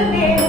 Hare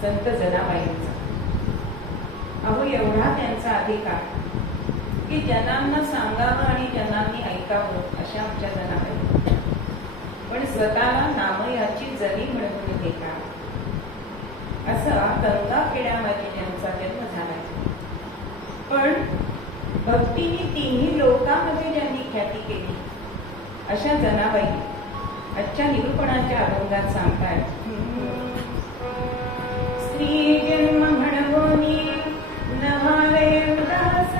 संत जनाबाईंचा. अहो एवढा त्यांचा अधिकार की जनांना सांगावं आणि जनांनी ऐकावं अशा आमच्या जनाबाई, पण स्वतःला नामयाची जरी मिळवून घेता असा गंगाखेड्यामध्ये ज्यांचा जन्म झाला, पण भक्तीने तिन्ही लोकांमध्ये ज्यांनी ख्याती केली अशा जनाबाई आजच्या निरूपणाच्या अभंगात सांगतायत. स्त्री जन्म म्हणवोनी नव्हावे उदास,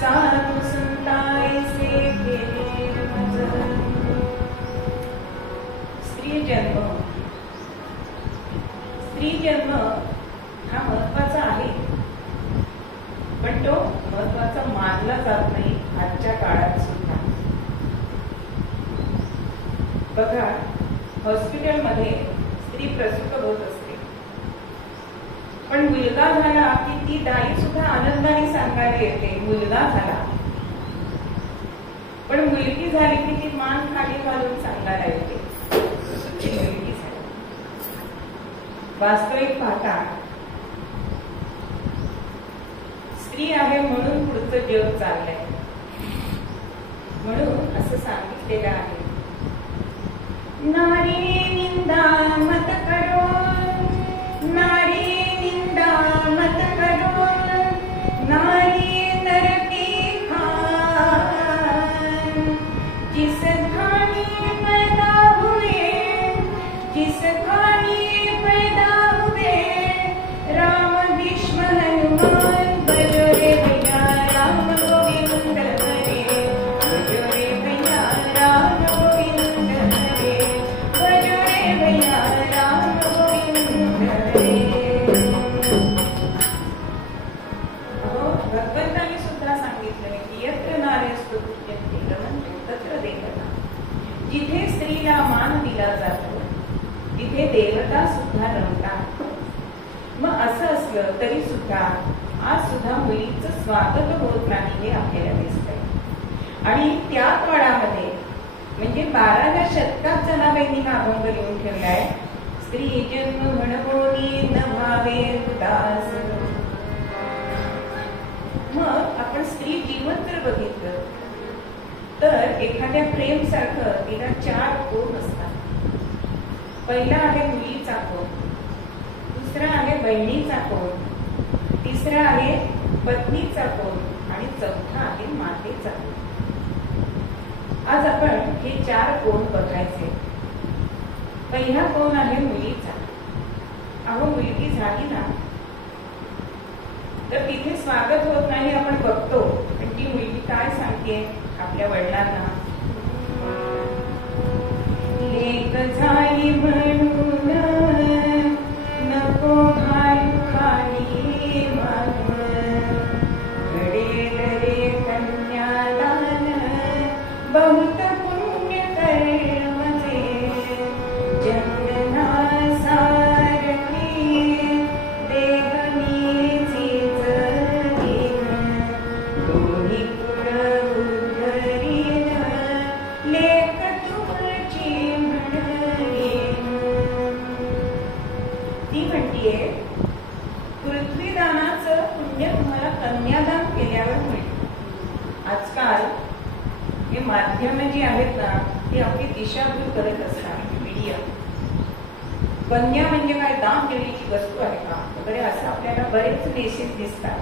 साधू संताईसे केले मज. स्त्री जन्म हा महत्वाचा आहे, पण तो महत्वाचा मानला जात नाही आजच्या काळात सुद्धा. बघा, हॉस्पिटलमध्ये स्त्री प्रसूत होत असते, पण मुलगा झाला की ती दाई सुद्धा आनंदाने सांगायला येते मुलगा झाला, पण मुलगी झाली की ती मान खाली घालून सांगायला येते मुलगी झाली. वास्तविक पाहता स्त्री आहे म्हणून पुढचं जग चाललंय, म्हणून असं सांगितलेलं आहे. नारी निंदा मत करो, नारी निंदा मत करो, नारी नरकी खान. जिस खानी पैदा हुए, जिस खानी पैदा हुए, राम भीष्म हनुमान, बजो रे भैया राम गोविंद हरे, बजो रे भैया राम गोविंद हरे, बजो रे भैया राम गोविंद हरे. भगवंतांनी सुद्धा सांगितलंय की यत्र नार्यस्तु पूज्यन्ते रमन्ते तत्र देवता. जिथे स्त्रीला मान दिला जातो तिथे देवता सुद्धा रमतात. मग असं असलं तरी सुद्धा आज सुद्धा मुलीचं स्वागत होत नाही हे आपल्याला दिसतंय. आणि त्या काळामध्ये म्हणजे 12व्या शतकात जनाबाईंनी हा अभंग लिहून ठेवलाय. स्त्री जन्म म्हणवोनी नव्हावे उदास. मग आपण स्त्री जीवन जर बघितलं तर एखाद्या प्रेम सारखं तिला 4 कोण असतात. पहिला आहे मुलीचा कोण, दुसरा आहे बहिणीचा कोण, तिसरा आहे पत्नीचा कोण आणि चौथा आहे मातेचा कोण. आज आपण हे 4 कोण बघायचे. पहिला कोण आहे मुलीचा. अहो मुलगी झाली ना तर तिथे स्वागत होत नाही आपण बघतो, पण ती मुलगी काय सांगते आपल्या वडिलांना, लेक झाली म्हणून नको घालू खाली मान, घडेल रे दोन्ही कुळ उद्धरीन, लेक तुमची म्हणेन. ती म्हणतीये पृथ्वीदानाचं पुण्य तुम्हाला कन्यादान केल्यावर मिळतं. आजकाल हे माध्यम जी आहेत ना ती आपली दिशाभूल करत असतात. मीडिया कन्या म्हणजे काय, दान देण्याची वस्तू आहे का वगैरे असं आपल्याला बरेच मेसेज दिसतात.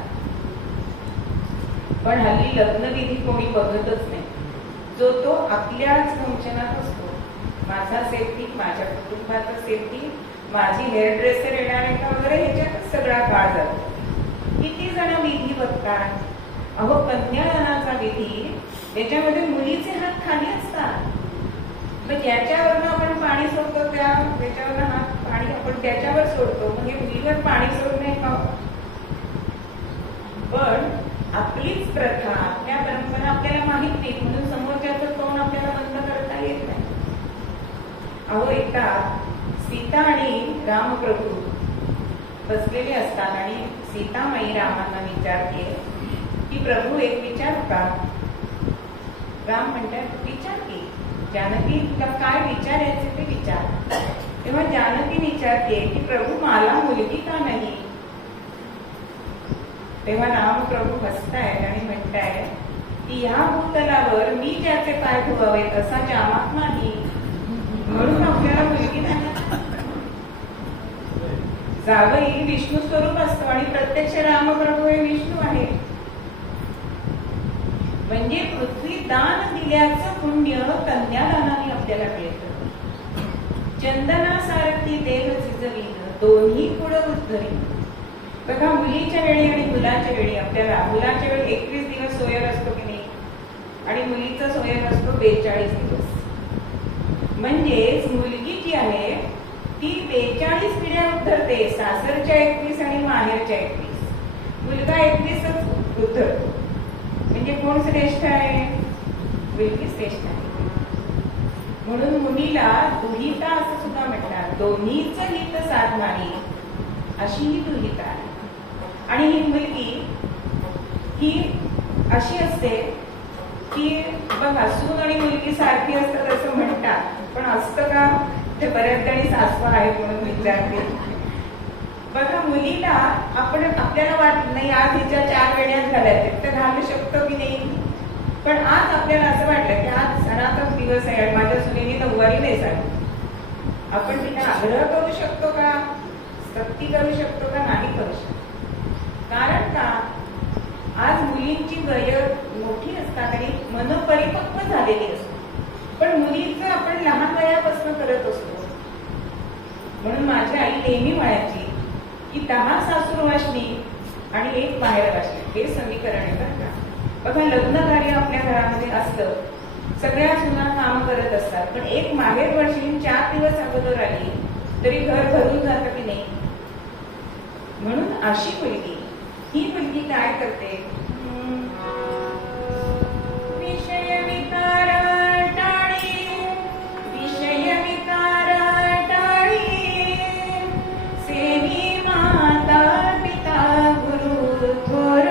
पण हल्ली लग्नविधी कोणी बघतच नाही. जो तो आपल्याच फंक्शनात असतो. माझा सेफ्टी, माझ्या कुटुंबाचा सेफ्टी, माझी हेअर ड्रेसर येणार आहे का वगैरे ह्याच्यातच सगळा काळ जातो. किती जण विधी बघतात. अहो कन्यादानाचा विधी त्याच्यामध्ये मुलीचे हात खाली असतात. मग ज्याच्यावरनं आपण पाणी सोडतो त्याच्यावरनं हात पाणी आपण त्याच्यावर सोडतो. मग हे मुलीवर पाणी सोडणे का? पण आपलीच प्रथा, आपल्या परंपरा आपल्याला माहित नाही म्हणून समोरच्याचं तोंड आपल्याला बंद करता येत नाही. अहो एकदा सीता आणि रामप्रभू बसलेले असतात आणि सीतामाई रामांना विचारते की प्रभू एक विचारू का? राम म्हणतात विचार की. जानकी तुला काय विचारायचे ते विचार. तेव्हा जानकी विचारते की प्रभू मला मुलगी का नाही? तेव्हा रामप्रभू हसतायत आणि म्हणताय की ह्या भूतलावर मी ज्याचे पाय धुवावेत असा जामात नाही म्हणून आपल्याला मुलगी नाही. जावई विष्णू स्वरूप असतो आणि प्रत्यक्ष रामप्रभू हे विष्णू आहे. म्हणजे पृथ्वी दान दिल्याचं पुण्य कन्यादानाने आपल्याला मिळतं. चंदनासारखी देव जिजवीन, दोन्ही कुळ उद्धरी. बघा मुलीच्या वेळी आणि मुलाच्या वेळी आपल्याला मुलाच्या वेळी 21 दिवस सोयर असतो की नाही आणि मुलीचा सोयर असतो 42 दिवस. म्हणजेच मुलगी जी आहे ती 42 पिढ्या उद्धरते. सासरच्या 21 आणि माहेरच्या 21. मुलगा 21च उद्धरतो. म्हणजे कोण श्रेष्ठ आहे? मुलगी श्रेष्ठ आहे. म्हणून मुलीला दुहिता असं सुद्धा म्हणतात. दोन्हीच हित साधणारी अशी ही दुहिता आहे. आणि ही मुलगी ही अशी असते की बघा सून आणि मुलगी सारखी असतात असं म्हणतात. पण असतं का ते बऱ्याच जणी सासवा आहे म्हणून विचारते. बघा मुलीला आपण आपल्याला वाटत नाही आज हिच्या 4 वेण्यात घालायचे तर घालू शकतो की नाही. पण आज आपल्याला असं वाटलं की आज सणाचाच दिवस आहे आणि माझ्या सुनेने नऊवारी नेसावी. आपण तिला आग्रह करू शकतो का? सक्ती करू शकतो का? नाही करू शकतो. कारण का आज मुलींची वय मोठी असतात आणि मन परिपक्व झालेली असते. पण मुलीचं आपण लहान वयापासून करत असतो. म्हणून माझी आई नेहमी म्हणायची की 10 सासूर वासनी आणि 1 माहेर वासनी हे समीकरण आहे बरं का. बघा लग्न कार्य आपल्या घरामध्ये असतं. सगळ्या सुना काम करत असतात. पण 1 माहेर वर्षी 4 दिवस अगोदर आली तरी घर भरून जातं की नाही. म्हणून अशी मुलगी ही मुलगी काय करते? विषय विकार टाळी, विषय विकार टाळी, सेवी माता पिता गुरु थोर.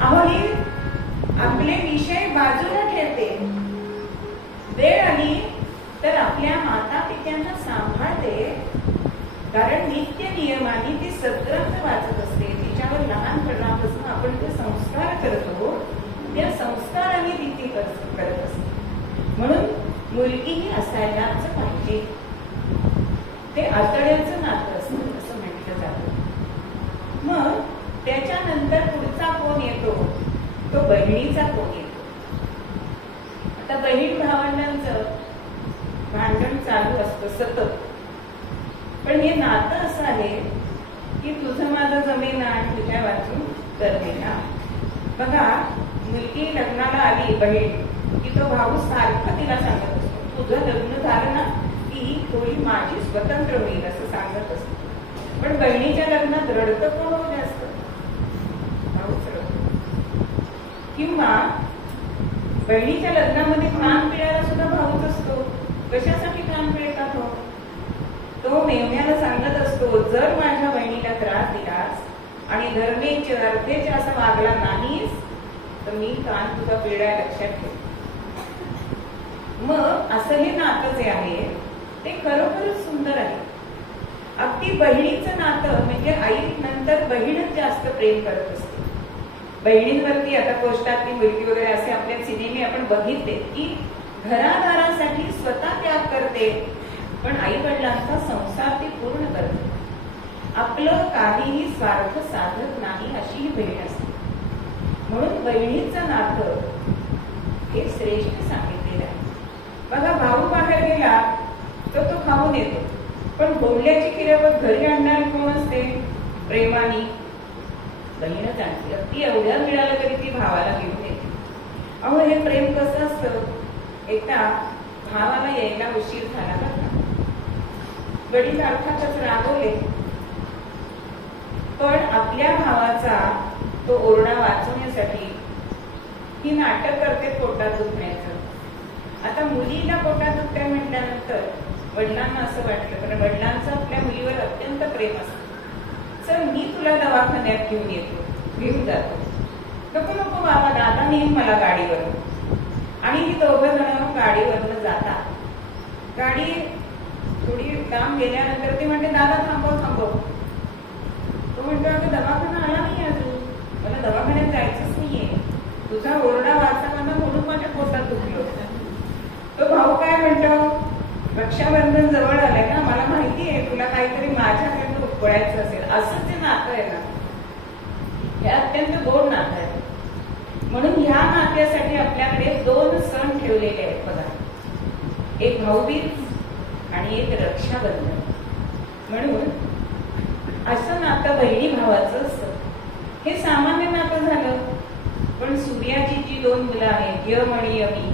अहो ही आपले विषय बाजूला ठेवते. वेळ आली तर आपल्या माता पित्यांना सांभाळते. कारण नित्य नियमाने ती सद्ग्रंथ वाचत असते. तिच्यावर लहानपणापासून आपण जे संस्कार करतो त्या संस्काराने ती करत असते. म्हणून मुलगीही असायलाच पाहिजे. ते आतड्याचं नातं असतं असं म्हटलं जातं. मग त्याच्यानंतर पुढचा कोण येतो? तो बहिणीचा कोण येतो. आता बहीण भावंडांचं भांडण चालू असतं सतत. पण हे नातं असं आहे की तुझं माझं जमेना आणि तुझ्या वाचून करमेना. बघा मुलगी लग्नाला आली बहीण की तो भाऊ सारखं तिला सांगत असतो तुझं लग्न झालं ना की ही थोडी माझी स्वतंत्र होईल असं सांगत असतो. पण बहिणीच्या लग्नात रडतं कोण हो जास्त? भाऊच रडतो. किंवा बहिणीच्या लग्नामध्ये कान पिळायला सुद्धा भाऊच असतो. कशासाठी कान पिळतात हो? तो मेवण्याला सांगत असतो जर माझ्या बहिणीला त्रास दिलास आणि धर्मेचे अर्थेचे असं वागला नाही मी कान तुझा पिढा लक्षात ठेव. मग असं हे नातं जे आहे ते खरोखरच सुंदर आहे. अगदी बहिणीचं नातं म्हणजे आई नंतर बहीणच जास्त प्रेम करत असते. बहिणींवरती आता पोस्टातली मुलगी वगैरे असे आपल्या सिनेमे आपण बघितले की घरादारासाठी स्वतः त्याग करते, पण आई वडिलांचा संसार ती पूर्ण करते. आपलं काहीही स्वार्थ साधत नाही अशी ही बहीण असते. म्हणून बहिणीचं नातं हे श्रेष्ठ सांगितलेलं आहे. बघा, भाऊ बाहेर गेला तर तो खाऊन येतो, पण बोलल्याची किरापत घरी आणणार कोण असते? प्रेमाने बहीणच आणते. अगदी एवढ्या मिळालं तरी ती भावाला घेऊन येते. अहो, हे प्रेम कसं असतं? एकदा भावाला यायला उशीर झाला बघा. वडील अर्थातच रागवले, पण आपल्या भावाचा तो ओरडा वाचवण्यासाठी ही नाटक करते पोटात दुखण्याचं. आता मुलीला पोटात दुखते म्हटल्यानंतर वडिलांना असं वाटलं, कारण वडिलांचं आपल्या मुलीवर अत्यंत प्रेम असतं. चल, मी तुला दवाखान्यात घेऊन येतो, घेऊन जातो. नको नको बाबा, दादा नेईन मला गाडीवर. आणि ही दोघं जण गाडीवरनं जातात. गाडी थोडी लांब गेल्यानंतर ते म्हणते, दादा थांबव थांबव. तो म्हणतो, अगं दवाखाना आला नाही अजून, मला दवाखान्यात जायचंच नाहीये, तुझा ओरडा वाचावा म्हणून माझ्या पोटात दुखलं. तो भाऊ काय म्हणतो, रक्षाबंधन जवळ आलंय ना, मला माहिती आहे तुला काहीतरी माझ्याकडनं उपळायचं असेल. असं जे नातं आहे ना, हे अत्यंत गोड नातं आहे. म्हणून ह्या नात्यासाठी आपल्याकडे दोन सण ठेवलेले आहेत बघा, एक भाऊबीज आणि एक रक्षाबंधन. म्हणून असं नातं बहिणी भावाचं असतं. हे सामान्य नातं झालं. पण सूर्याची जी दोन मुलं आहेत, यम आणि यमी,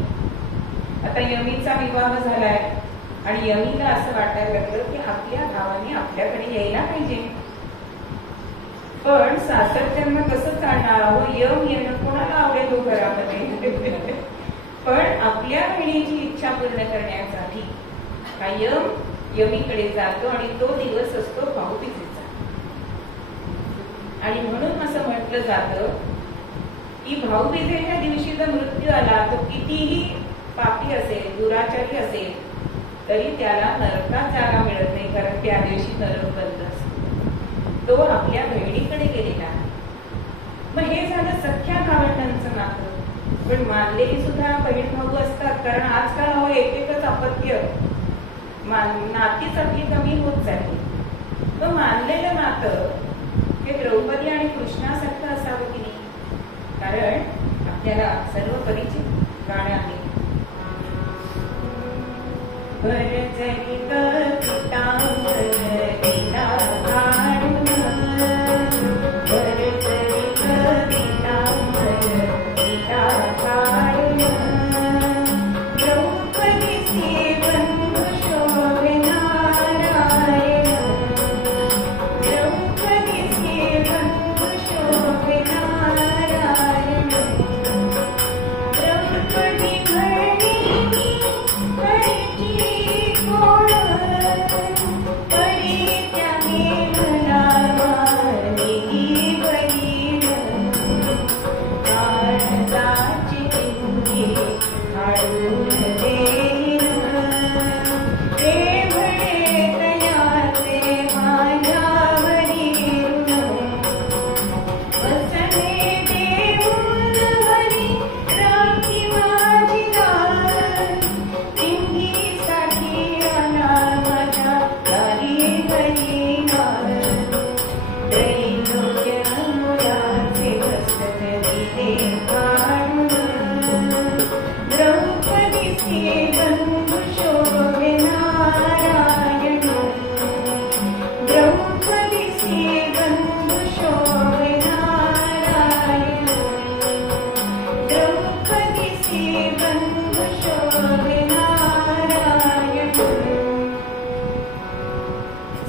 आता यमीचा विवाह झालाय आणि यमीला असं वाटायला लागलं की आपल्या भावाने आपल्याकडे यायला पाहिजे. पण सासरच्यांना कसं चालणार? अहो, यम येणं कोणाला आवडेल घरामध्ये? पण आपल्या बहिणीची इच्छा पूर्ण करण्यासाठी हा यम यमीकडे जातो आणि तो दिवस असतो भाऊबीजेचा. आणि म्हणून असं म्हटलं जातं की भाऊबीजेच्या दिवशी जर मृत्यू आला तो कितीही पापी असेल, दुराचारी असेल, तरी त्याला नरकात जागा मिळत नाही, कारण त्या दिवशी नरक बंद असतो. तो आपल्या बहिणीकडे गेलेला. मग हे झालं सख्या भावंडांचं नातं. पण मानलेली सुद्धा बहीण भाऊ असतात, कारण आजकाल अहो एक एकच अपत्य, नातीच आपली कमी होत जाते. तर मानलेलं नातं हे द्रौपदी आणि कृष्णासारखं असावं की नाही? कारण आपल्याला सर्व परिचित गाणं आहे,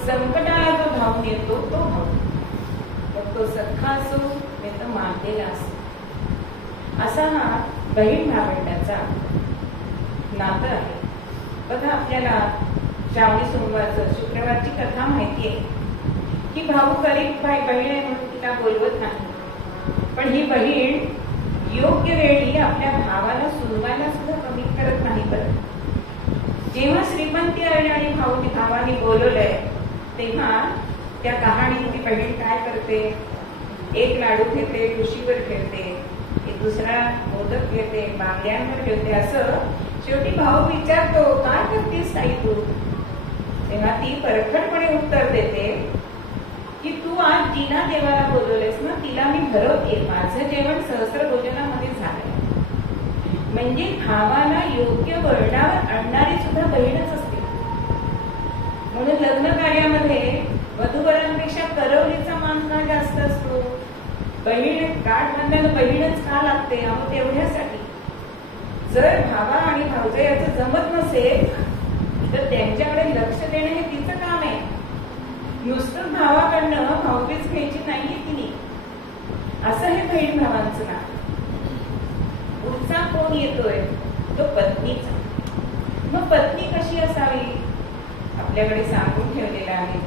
संकटाला जो धावून येतो तो भाऊ, मग तो सख्खा असो नाही तर मानलेला असो. असा हा बहीण भावंडाचा नातं आहे. बघा, आपल्याला श्रावणी सोमवारचं शुक्रवारची कथा माहिती आहे की भाऊ गरीब बहीण आहे म्हणून तिला बोलवत नाही, पण ही बहीण योग्य वेळी आपल्या भावाला सुरवायला सुद्धा कमी करत नाही. बरं जेव्हा श्रीमंती आणि भावाने बोलवलंय तेव्हा त्या कहाणीत ती बहीण काय करते, एक लाडू घेते, ठुशीवर ठेवते, एक दुसरा मोदक घेते, बांगड्यांवर ठेवते. असं शेवटी भाऊ विचारतो, काय करतेस ताई तू? तेव्हा ती परखडपणे उत्तर देते की तू आज जिना देवाला बोलवलेस ना, तिला मी भरवते. माझं जेवण सहस्र भोजनामध्ये झालंय. म्हणजे भावाला योग्य वळणावर आणणारी सुद्धा बहीणच असते. म्हणून लग्न कार्यामध्ये वधूवरांपेक्षा करवलीचा मान का जास्त असतो? बहीण गाठ बांधायला बहीणच का लागते? अहो तेवढ्यासाठी. जर भावा आणि भावजयाचं जमत नसेल तर त्यांच्याकडे लक्ष देणं हे तिचं काम आहे. नुसतं भावाकडनं भाऊबीज घ्यायची नाहीये तिने. असं हे बहीण भावांचं नाव. पुढचा कोण येतोय? तो पत्नीचा. मग पत्नी कशी असावी? आपल्याकडे सांगून ठेवलेलं आहे.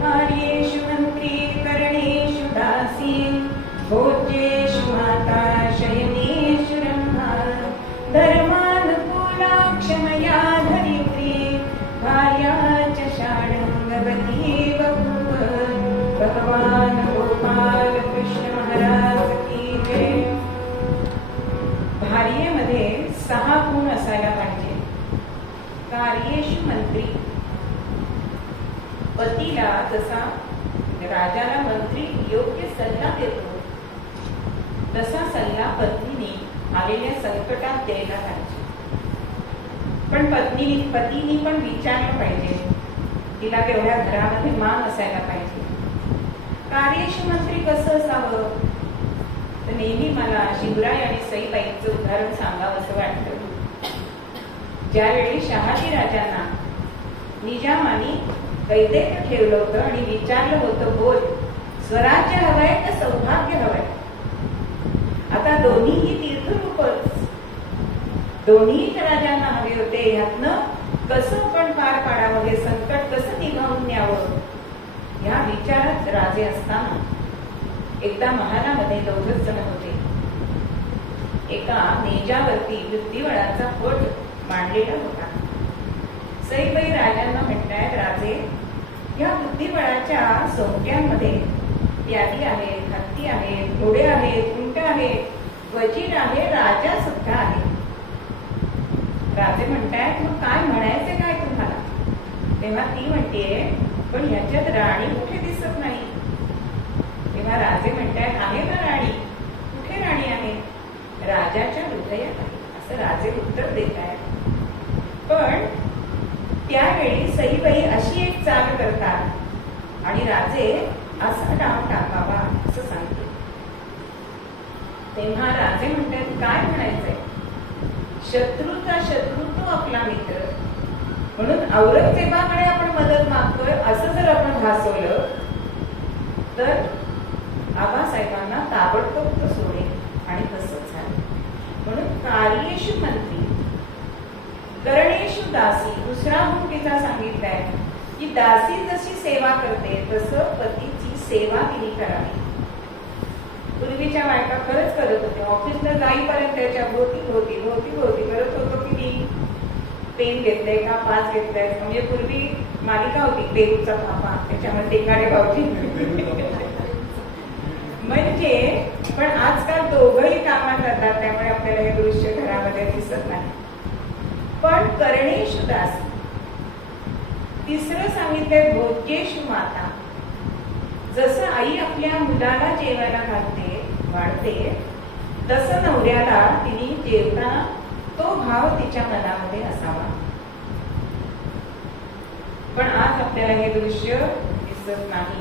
कार्येषु मंत्री करणेषु दासी भोज्येषु माता शयनेषु रंभा धर्मानुकूला क्षमया धरित्री भार्या च षाडंगवती बभूव. भगवान गोपाल कृष्ण महाराज की जय. भार्येमध्ये 6 गुण असायला पाहिजे. कार्येषु मंत्री. पतीला जसा राजाला मंत्री योग्य सल्ला देतो तसा सल्ला पत्नीने आलेल्या संकटात द्यायला पाहिजे. पण पतीने पण विचारलं पाहिजे. तिला तेवढ्या घरामध्ये मान असायला पाहिजे. कार्येषु मंत्री कसं असावं? तर नेहमी मला शिवराय आणि सईबाईंचं उदाहरण सांगावं असं वाटतं. ज्यावेळी शहाजी राजांना निजामानी कैदेत ठेवलं होतं आणि विचारलं होतं, बोल स्वराज्य हवंय का सौभाग्य हवंय? आता दोन्हीही तीर्थरूपच. दोन्ही राजांना हवे होते. ह्यातनं कसं पण पार पाडावं, हे संकट कसं निभावून न्यावं, या विचारात राजे असताना एकदा महालामध्ये 2 जण होते. एका नेजावरती बुद्धिबळाचा पट मांडलेला होता. सईबाई राजांना म्हणतायत, राजे या बुद्धिबळाच्या सोंग्यांमध्ये यादी आहेत, हत्ती आहेत, घोडे आहेत, उंट आहेत, वजीर आहे, राजा सुद्धा आहे. राजे म्हणतायत, मग काय म्हणायचे काय तुम्हाला? तेव्हा ती म्हणतेय, पण ह्याच्यात राणी कुठे दिसत नाही. तेव्हा राजे म्हणतायत, आहे ना राणी. कुठे राणी आहे? राजाच्या हृदयात आहे, असं राजे उत्तर देत आहेत. पण त्यावेळी सईबाई अशी एक चाल करतात आणि राजे असा डाव टाकावा असं सांगते. तेव्हा राजे म्हणतात, काय म्हणायचंय? शत्रूचा शत्रू तो आपला मित्र. म्हणून औरंगजेबाकडे आपण मदत मागतोय असं जर आपण भासवलं तर आबासाहेबांना ताबडतोब तो सोडेल. आणि तसंच झालं. म्हणून कार्येषु मंत्री करणेषु दासी. दुसरा गुण तिचा सांगितलाय की दासी जशी सेवा करते तसं पतीची सेवा तिने करावी. पूर्वीच्या बायका खरंच करत होत्या. ऑफिसला जाईपर्यंत त्याच्या भोवती भोवती भोवती भोवती करत होतो की मी पेन घेतलंय का, पाच घेतलंय. म्हणजे पूर्वी मालिका होती पेरूचा पापा, त्याच्यामध्ये एखादे भावती. म्हणजे पण आजकाल दोघंही कामात जातात, त्यामुळे आपल्याला हे दृश्य घरामध्ये दिसत नाही. पण करणेषु दासी. तिसरं सांगितलंय भोज्येषु माता. जसं आई आपल्या मुलाला जेवायला घालते, वाढते, तसं नवऱ्याला तिने जेवताना तो भाव तिच्या मनामध्ये असावा. पण आज आपल्याला हे दृश्य दिसत नाही.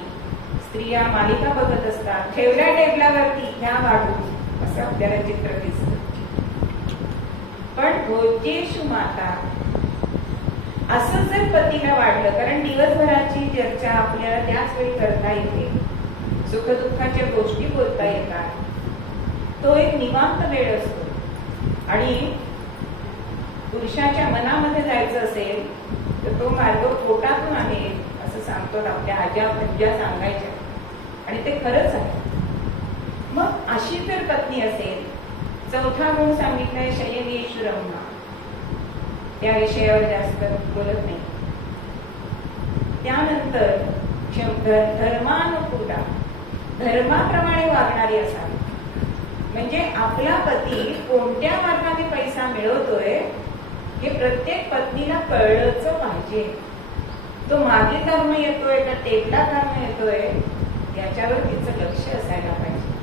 स्त्रिया मालिका बघत असतात, ठेवल्या टेबलावरती ह्या वाढून असं आपल्याला चित्र दिसतं. पण भोज्येषु माता असं जर पतीला वाढलं, कारण दिवसभराची चर्चा आपल्याला त्याच वेळी करता येते, सुखदुःखाच्या गोष्टी बोलता येतात, तो एक निवांत वेळ असतो. आणि पुरुषाच्या मनामध्ये जायचं असेल तर तो मार्ग पोटातून आहे असं सांगतो आपल्या आज्या पंज्या सांगायच्या. आणि ते खरंच आहे. पत्नी असेल. चौथा गुण सांगितलाय शयनेषु रम्या. त्या विषयावर जास्त बोलत नाही. त्यानंतर धर्मानुकूला, धर्माप्रमाणे वागणारी असावी. म्हणजे आपला पती कोणत्या मार्गाने पैसा मिळवतोय हे प्रत्येक पत्नीला कळलंच पाहिजे. तो मागे धर्म येतोय का टेकला धर्म येतोय याच्यावर तिचं लक्ष असायला पाहिजे.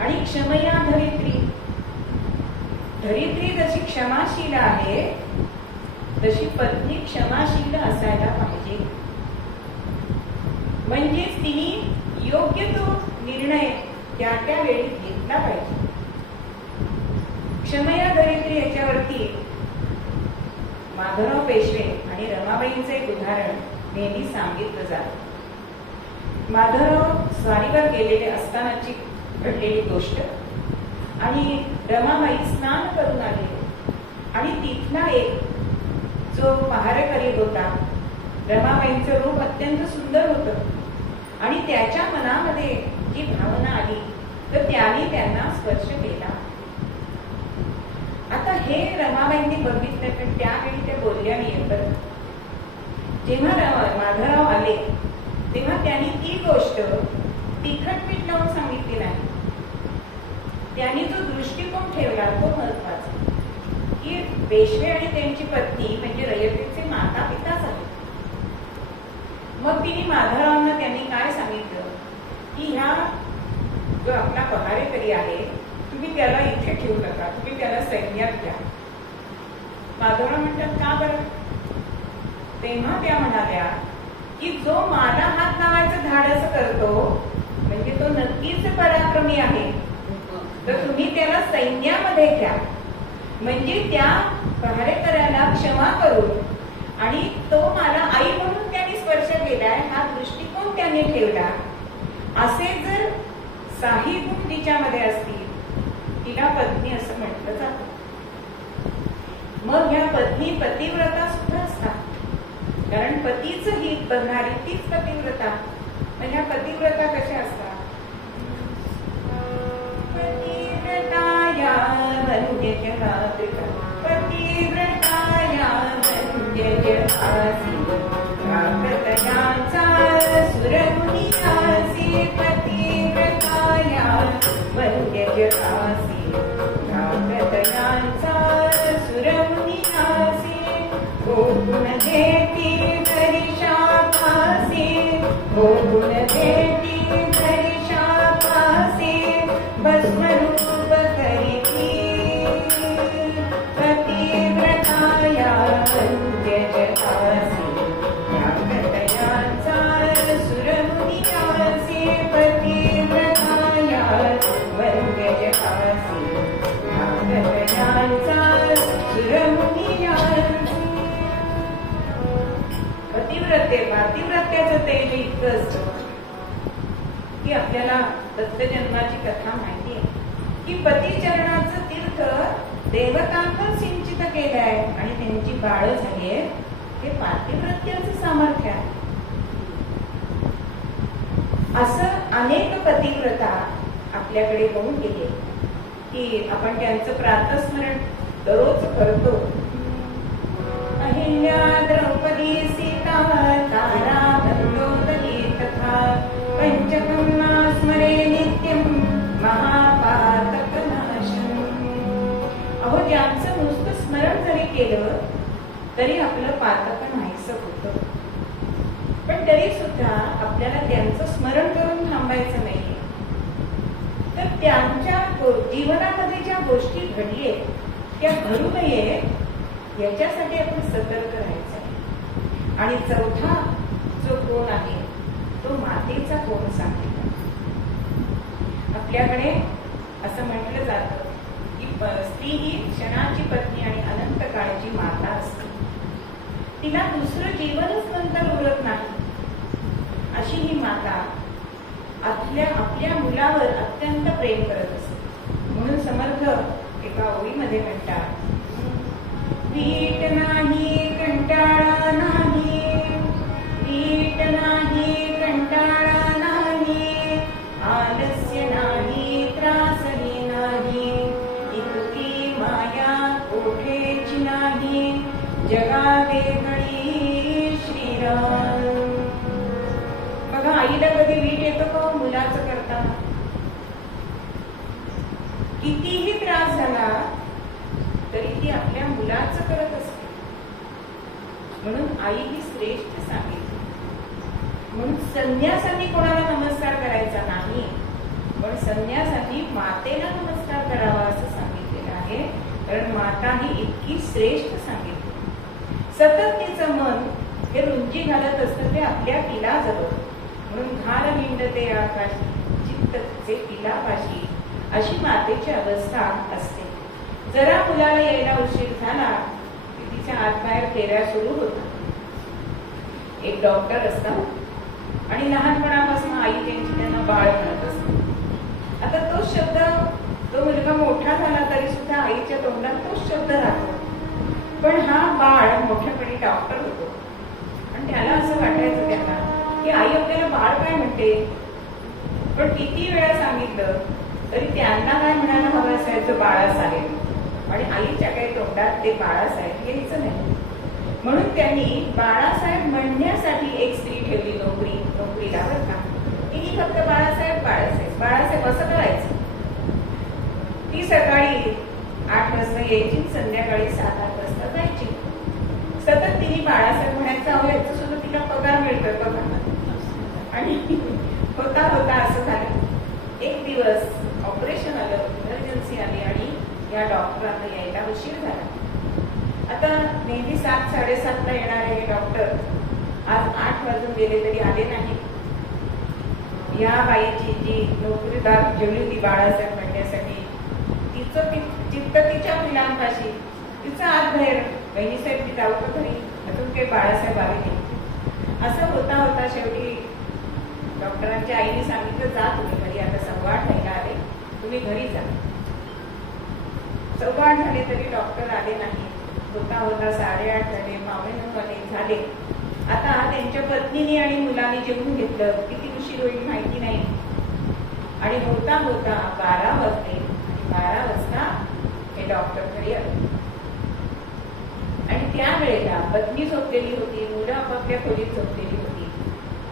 आणि क्षमया धरित्री, धरित्री जशी क्षमाशील आहे तशी पत्नी क्षमाशील असायला पाहिजे. म्हणजेच तिने योग्य तो निर्णय त्या त्या वेळी घेतला पाहिजे. क्षमया धरित्री याच्यावरती माधवराव पेशवे आणि रमाबाईंचं एक उदाहरण नेहमी सांगितलं जातं. माधवराव स्वारीवर गेलेले असतानाची घडलेली गोष्ट. आणि रमाबाई स्नान करून आले आणि तिथला एक जो पहारेकरी होता, रमाबाईंचं रूप अत्यंत सुंदर होतं आणि त्याच्या मनामध्ये जी भावना आली तर त्याने त्यांना स्पर्श केला. आता हे रमाबाईंनी बघितलं पण त्यावेळी त्या बोलल्या नाही. तर जेव्हा माधवराव आले तेव्हा त्यांनी ती गोष्ट तिखट पीठ लावून सांगितली नाही. त्यांनी जो दृष्टिकोन ठेवला तो महत्वाचा, की पेशवे आणि त्यांची पत्नी म्हणजे रयतेचे माता पिताच आहेत. मग तिने माधवरावांना त्यांनी काय सांगितलं की ह्या जो आपला पहारेकरी आहे तुम्ही त्याला इथे ठेवू नका, तुम्ही त्याला सैन्यात घ्या. माधवराव म्हणतात का बरं? तेव्हा त्या म्हणाल्या की जो मला हात लावायचं धाडस करतो म्हणजे तो नक्कीच पराक्रमी आहे, तर तुम्ही त्याला सैन्यामध्ये घ्या. म्हणजे त्या पहारेकऱ्याला क्षमा करून आणि तो मला आई म्हणून त्यांनी स्पर्श केलाय हा दृष्टिकोन त्यांनी ठेवला. असे जर काही गुण तिच्यामध्ये असतील तिला पत्नी असं म्हटलं जातं. मग ह्या पत्नी पतिव्रता सुद्धा असतात. कारण पतीच हित बघणारी तीच पतिव्रता. मग ह्या पतिव्रता कशा असतात? पतिव्रताया वंद्यजहात्रिका, पतिव्रताया वंद्यजहासी, प्राकतयांचा सुरमुनियासी, पतिव्रताया वंद्यजहासी, प्राकतयांचा सुरमुनियासी, गुण देती दरिशापासी, गुण देती दरिशापासी, भस्मरूप करिती, पतिव्रताया वंद्यजहासी, प्राकतयांचा सुरमुनियासी, पतिव्रताया वंद्यजहासी, प्राकतयांचा सुरमुनियासी. पातिव्रत्याचं तेज इतकं असतं की आपल्याला दत्तजन्माची कथा माहिती आहे की पतिचरणाचं तीर्थ देवतांवर सिंचित केलं आहे आणि त्यांची बाळ झाली आहे. हे पातिव्रत्याचं सामर्थ्य आहे. असं अनेक पतिव्रता आपल्याकडे होऊन गेले की आपण त्यांचं प्रातस्मरण दररोज करतो. अहिल्या, द्रौपदी, सीता, तारा, मंदोदरी तथा पंचकन्या स्मरे नित्यं महापातकनाशम्. अहो ज्यांचं नुसतं स्मरण जरी केलं तरी आपलं पातक नाहीसं होतं. पण तरी सुद्धा आपल्याला त्यांचं स्मरण करून थांबायचं नाहीये. तर त्यांच्या जीवनामध्ये ज्या गोष्टी घडले त्या घडू नये याच्यासाठी आपण सतर्क राहायचं आहे. आणि चौथा जो कोण आहे तो मातेचा कोण सांगितला. आपल्याकडे असं म्हटलं जातं की स्त्री ही क्षणाची पत्नी आणि अनंत काळची माता असते. तिला दुसरं जीवनच नंतर उरत नाही. अशी ही माता आपल्या मुलावर अत्यंत प्रेम करत असते. म्हणून समर्थ एका ओळीमध्ये म्हणतात, वीट नाही कंटाळा नाही, वीट नाही कंटाळा नाही, आलस्य नाही त्रास कितीही त्रास झाला तरी ती आपल्या मुलाचं करत असते. म्हणून आई ही श्रेष्ठ सांगितली. म्हणून संन्यासांनी कोणाला नमस्कार करायचा नाही, पण संन्यासांनी मातेला नमस्कार करावा असं सांगितलेलं आहे. कारण माता ही इतकी श्रेष्ठ सांगितली. सतत तिचं मन हे रुंजी घालत असतं ते आपल्या पिलाजवळ. म्हणून घाल हिंडते आकाशी चित्त तिचे पिलापाशी, अशी मातेची अवस्था असते. जरा मुलाला यायला उशीर झाला की तिच्या आतबाहेर फेऱ्या सुरू होतात. एक डॉक्टर असतात आणि लहानपणापासून आई त्यांना बाळ म्हणत असतात. आता तो शब्द तो मुलगा मोठा झाला तरी सुद्धा आईच्या तोंडात तोच शब्द राहतो. पण हा बाळ मोठ्यापणी डॉक्टर होतो आणि त्याला असं वाटायचं त्यांना की आई आपल्याला बाळ काय म्हणते. पण किती वेळा सांगितलं तरी त्यांना काय म्हणायला हवं असायचं, बाळासाहेब. आणि आईच्या काही तोंडात ते बाळासाहेब यायचं नाही. म्हणून त्यांनी बाळासाहेब म्हणण्यासाठी एक स्त्री ठेवली नोकरीला बरं का. तिने फक्त बाळासाहेब बाळासाहेब बाळासाहेब असं करायचं. ती सकाळी 8 वाजता यायची, संध्याकाळी 7-8 वाजता जायची. सतत तिने बाळासाहेब म्हणायचं. अहो याचं सुद्धा तिला पगार मिळतोय बघा. आणि होता होता असं झालं. एक दिवस ऑपरेशन आलं, इमर्जन्सी आली आणि या डॉक्टरांना यायला उशीर झाला. आता नेहमी 7-7:30 ला येणारे हे डॉक्टर आज 8 वाजून गेले तरी आले नाही. या बाईची जी नोकरीदार जेवली होती बाळासाहेब म्हणण्यासाठी, तिचं चित्त तिच्या मुलांपाशी, तिचं आत बाहेर. बहिणीसाहेब ती जाऊ का घरी, अजून काही बाळासाहेब आले नाही. असं होता होता शेवटी डॉक्टरांच्या आईने सांगितलं, जा तुम्ही घरी, आता 8:15 व्हायला आले, तुम्ही घरी जा. 8:15 झाले तरी डॉक्टर आले नाही. होता होता 8:30 झाले, 8:45 झाले. आता त्यांच्या पत्नीने आणि मुलाने जेवून घेतलं. किती उशीर होईल माहिती नाही. आणि होता होता 12 वाजले. 12 वाजता हे डॉक्टर घरी आले. आणि त्यावेळेला पत्नी झोपलेली होती, मुलं आपापल्या खोलीत झोपलेली होती.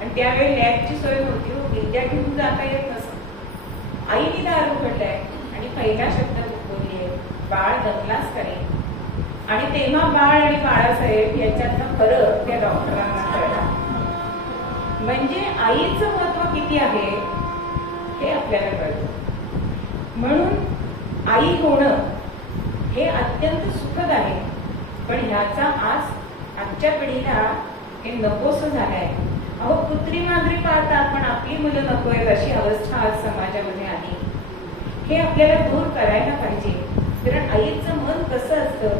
आणि त्यावेळी लॅबची सोय नव्हती, विद्या घेऊन जाता येत नसत. आईने दार उघडलाय आणि पहिला शब्द बोललीये, बाळ दमलाच करेल. आणि तेव्हा बाळ आणि बाळासाहेब याच्यातला फरक त्या डॉक्टरांना कळला. म्हणजे आईचं महत्व किती आहे हे आपल्याला कळतं. म्हणून आई होणं हे अत्यंत सुखद आहे. पण ह्याचा आजच्या पिढीला हे नकोसं झालंय. अहो पुत्री मांजरी पाळतात पण आपली मुलं नको आहेत अशी अवस्था आज समाजामध्ये आली. हे आपल्याला दूर करायला पाहिजे. कारण आईचं मन कसं असतं,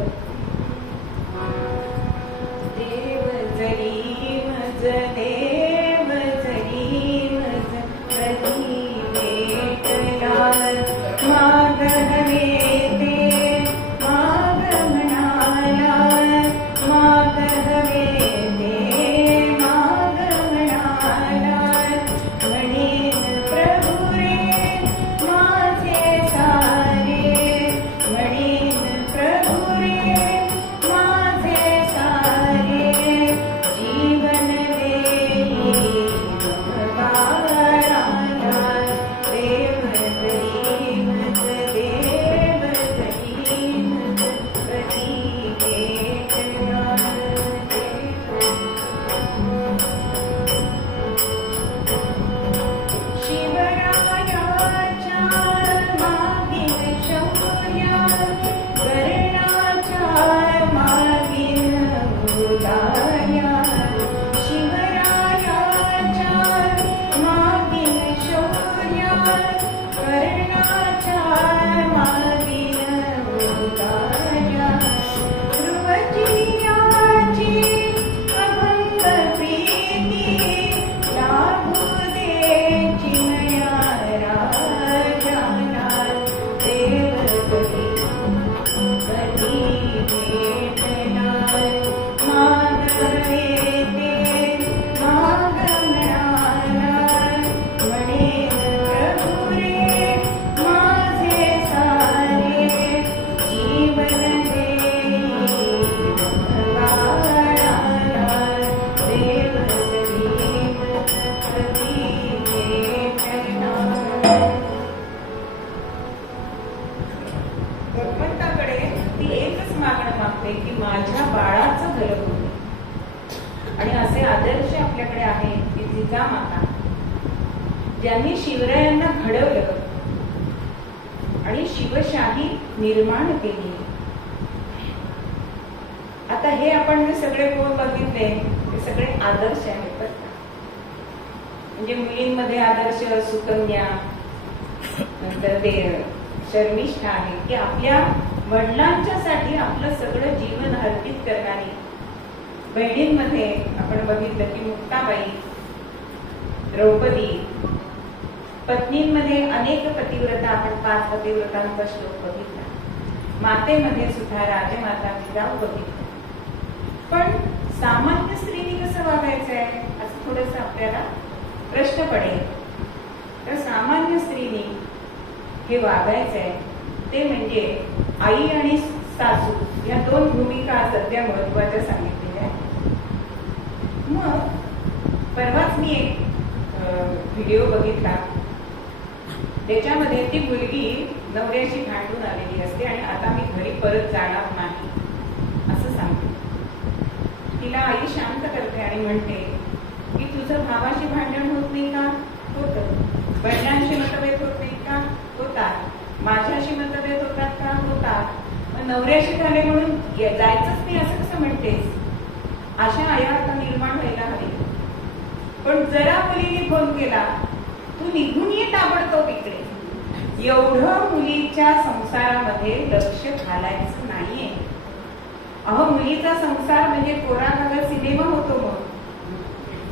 देव जरी मज देव जरी मज कधी भेटला माग हवे ते माग म्हणाला, माग हवे ते माग म्हणाला. म्हणेन प्रभू रे माझे सारे, म्हणेन प्रभू रे माझे सारे. जीवन देई बाळाला देव जरी मज ज्यांनी शिवरायांना घडवलं आणि शिवशाही निर्माण केली. आता हे आपण जे सगळे कोण बघितले ते सगळे आदर्श आहेत बरं का. म्हणजे मुलींमध्ये आदर्श सुकन्या, नंतर ते शर्मिष्ठा आहे की आपल्या वडिलांच्यासाठी आपलं सगळं जीवन अर्पित करणारी. बहिणींमध्ये आपण बघितलं की मुक्ताबाई, द्रौपदी. पत्नींमध्ये अनेक पतिव्रता, आपण 5 पतिव्रतांचा श्लोक बघितला. मातेमध्ये सुद्धा राजमाता जिजाऊ बघितलं. पण सामान्य स्त्रीने कसं वागायचंय असं थोडस आपल्याला प्रश्न पडेल. तर सामान्य स्त्रीने हे वागायचंय ते म्हणजे आई आणि सासू या 2 भूमिका सध्या महत्वाच्या सांगितलेल्या आहेत. मग परवाच मी एक व्हिडिओ बघितला, त्याच्यामध्ये ती मुलगी नवऱ्याशी भांडून आलेली असते आणि आता मी घरी परत जाणार नाही असं सांगते. तिला आई शांत करते आणि म्हणते की तुझं भावाशी भांडण होत नाही का? होतं. बहिणांशी मतभेद होत नाही का? होतात. माझ्याशी मतभेद होतात का? होतात. मग नवऱ्याशी झाले म्हणून जायचंच नाही असं कसं म्हणतेस? अशा आया आता निर्माण व्हायला हवी. पण जरा मुलीने फोन केला, तू निघून ये ताबडतोब इकडे. एवढं मुलीच्या संसारामध्ये लक्ष घालायचं नाहीये. अहो, मुलीचा संसार म्हणजे कोराकागद सिनेमा होतो. मग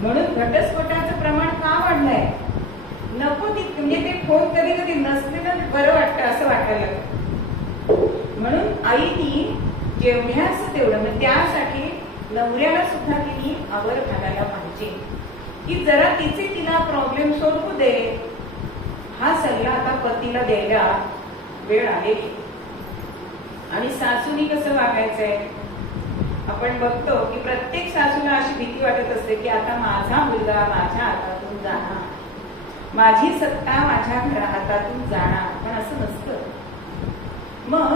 म्हणून घटस्फोटाचं प्रमाण का वाढलंय? नको म्हणजे ते फोन कधी कधी नसलेलं बरं वाटतं असं वाटायला लागतं. म्हणून आईनी जेवढ्याच तेवढं, मग त्यासाठी नवऱ्याला सुद्धा तिने आवर घालायला पाहिजे की जरा तिला प्रॉब्लेम सोडवू दे. हा सल्ला आता पतीला द्यायला वेळ आलेली. आणि सासूनी कसं वागायचंय आपण बघतो की प्रत्येक सासूला अशी भीती वाटत असते की आता माझा मुलगा माझ्या हातातून जाणार, माझी सत्ता माझ्या घरा हातातून जाणार. पण असं नसतं. मग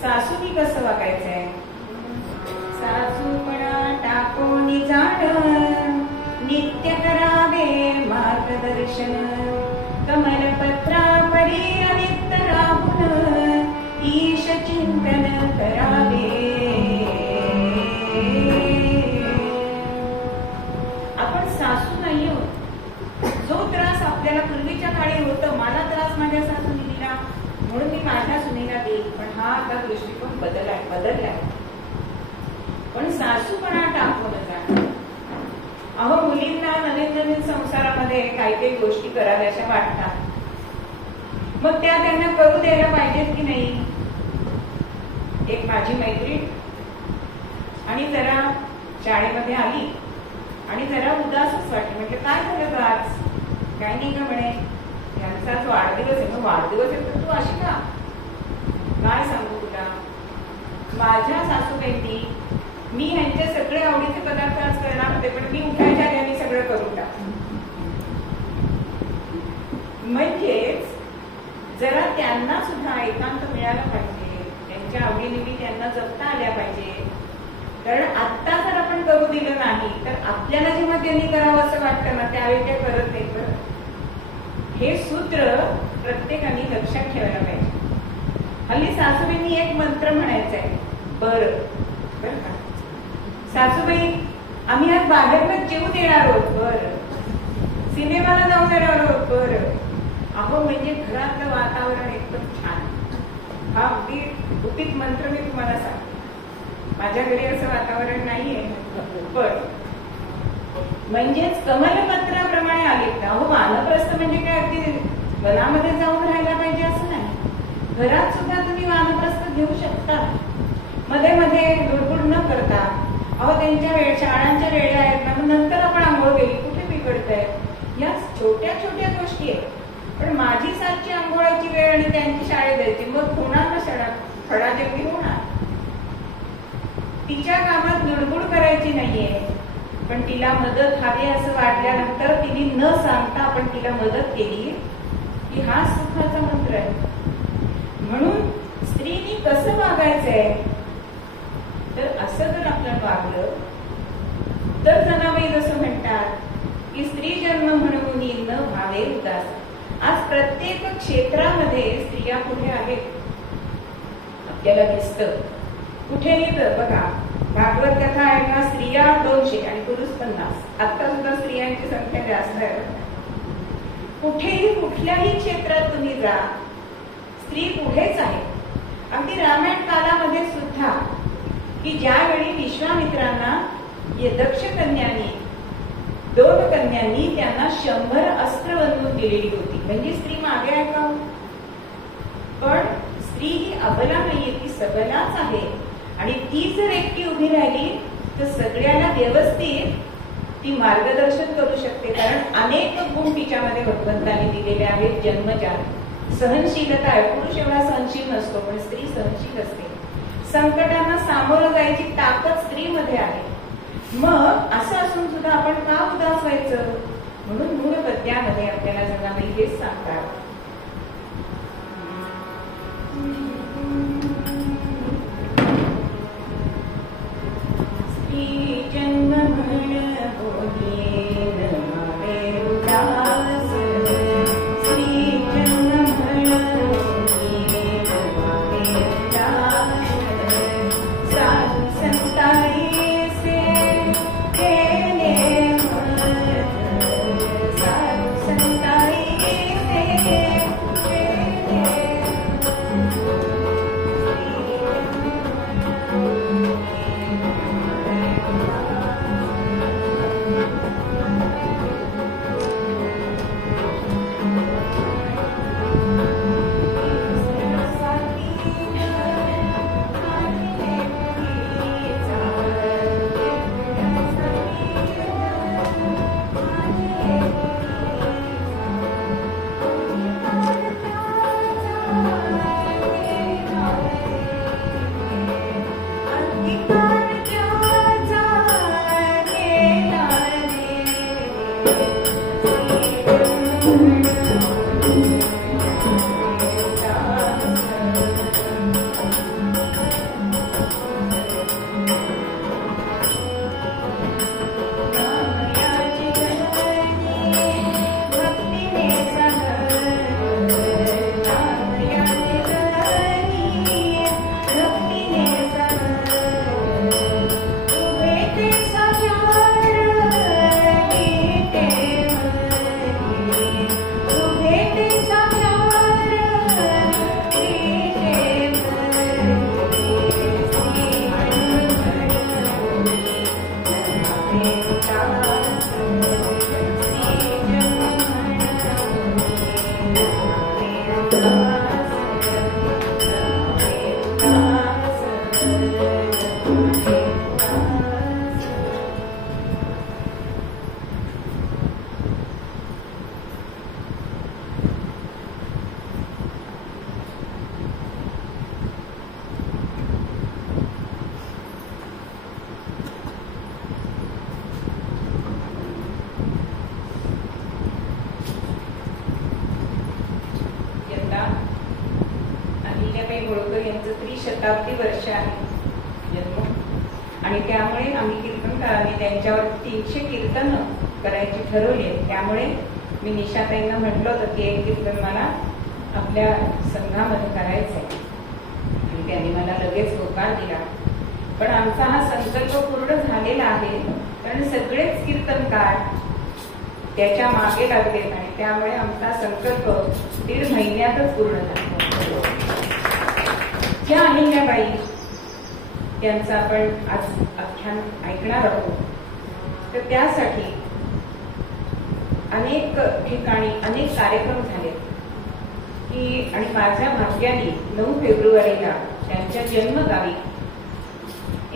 सासूनी कसं वागायचंय? सासूपणा टाकोनी जाण, नित्य करावे मार्गदर्शन, कमलपत्रा परी अनित राहून, ईश चिंतन करावे. आपण सासू नाही होत. जो त्रास आपल्याला पूर्वीच्या काळी होतं, मला त्रास माझ्या सासूने दिला म्हणून मी माझ्या सुनेला देईल, पण हा आता दृष्टिकोन बदललाय. पण सासूपणा टाकून जाणं. अहो, मुलींना नवीन संसारामध्ये काही काही गोष्टी कराव्याशा वाटतात. मग त्या त्यांना करू द्यायला पाहिजेत की नाही? एक माझी मैत्रीण आणि जरा शाळेमध्ये आली आणि जरा उदासच वाटली. म्हटलं काय झालं आज? काय नाही का म्हणे, यांचा आज वाढदिवस आहे. मग वाढदिवस आहे तर तू अशी का? काय सांगू तुला, माझ्या सासूबाईंनी मी ह्यांचे सगळे आवडीचे पदार्थ आज करणार होते, पण मी उठायच्या आधी मी सगळं करून टाकलं. म्हणजेच जरा त्यांना सुद्धा एकांत मिळाला पाहिजे, त्यांच्या आवडीनिमित्त त्यांना जपता आल्या पाहिजे. कारण आता जर आपण करू दिलं नाही तर आपल्याला जेव्हा त्यांनी करावं असं वाटतं ना, त्यावेळी ते करत नाही. हे सूत्र प्रत्येकाने लक्षात ठेवायला पाहिजे. हल्ली सासूबाईंनी एक मंत्र म्हणायचा आहे, बरं बरं का सासूबाई, आम्ही आज बाहेरच जेवू देणार आहोत. बरं. सिनेमाला जाऊ देणार आहोत. बरं. अहो, म्हणजे घरातलं वातावरण एकदम छान. हा अगदी गुपित मंत्र मी तुम्हाला सांगते. माझ्या घरी असं वातावरण नाहीये, पण म्हणजेच कमलपत्राप्रमाणे आले. अहो, वानप्रस्थ म्हणजे काय अगदी वनामध्ये जाऊन राहायला पाहिजे असं नाही. घरात सुद्धा तुम्ही वानप्रस्थ घेऊ शकता. मध्ये मध्ये लुडबुड न करता. अहो, त्यांच्या शाळांच्या वेळा आहेत ना, मग नंतर आपण आंघोळ केली, कुठे बिघडतंय? या छोट्या छोट्या गोष्टी आहेत. पण माझी 7ची आंघोळाची वेळ आणि त्यांची शाळेत जायची, मग होणार ना खडाजंगी होणार. तिच्या कामात लुडबुड करायची नाहीये, पण तिला मदत हवी असं वाटल्यानंतर तिने न सांगता आपण तिला मदत केली की हा सुखाचा मंत्र आहे. म्हणून स्त्रीनी कसं वागायचंय तर असं जर आपल्याला वागलं तर जनाबाई जसं म्हणतात की स्त्री स्त्री जन्म म्हणून न व्हावे उदास. आज प्रत्येक क्षेत्रामध्ये स्त्रिया पुढे आहेत, आपल्याला दिसतं. कुठेही तर बघा, भागवत कथा आहे का, स्त्रिया 200 आणि पुरुष 50. आता सुद्धा स्त्रियांची संख्या जास्त आहे. कुठेही कुठल्याही क्षेत्रात तुम्ही जा, स्त्री पुढेच आहे. अगदी रामायण कालामध्ये सुद्धा की ज्यावेळी विश्वामित्रांना दक्ष कन्यांनी 2 कन्यांनी त्यांना 100 अस्त्र बनवून दिलेली होती, म्हणजे स्त्री मागे आहे का? पण स्त्री ही अबला नाहीये, ती सबलाच आहे. आणि ती जर एकटी उभी राहिली तर सगळ्याला व्यवस्थित ती मार्गदर्शन करू शकते. कारण अनेक गुण तिच्यामध्ये भगवंताने दिलेले आहेत. जन्मजात सहनशीलता आहे. पुरुष एवढा सहनशील नसतो, पण स्त्री सहनशील असते. संकटांना सामोरं जायची ताकद स्त्रीमध्ये आहे. मग असं असून सुद्धा आपण का उदास व्हायचं? म्हणून मूळ पद्यामध्ये आपल्याला जगामध्ये हेच सांगतात. स्त्री जन्म म्हण बोली नमावे उदास. स्त्री जन्म म्हण बोली नमावे उदास. साधू संताई शताब्दी वर्ष आहे जन्म. आणि त्यामुळे आम्ही कीर्तनकारांनी त्यांच्यावर 300 कीर्तन करायची ठरवली. त्यामुळे मी निशाताईंना म्हटलं होतं की एक कीर्तन मला आपल्या संघामध्ये करायचं आहे, आणि त्यांनी मला लगेच होकार दिला. पण आमचा हा संकल्प पूर्ण झालेला आहे, कारण सगळेच कीर्तनकार त्याच्या मागे लागलेत, आणि त्यामुळे आमचा संकल्प 1.5 महिन्यातच पूर्ण झाला. ज्या अहिल्याबाई त्यांचं आपण आज आख्यान ऐकणार आहोत, तर त्यासाठी अनेक ठिकाणी अनेक कार्यक्रम झाले की, आणि माझ्या भाग्याने 9 फेब्रुवारीला त्यांच्या जन्मगावी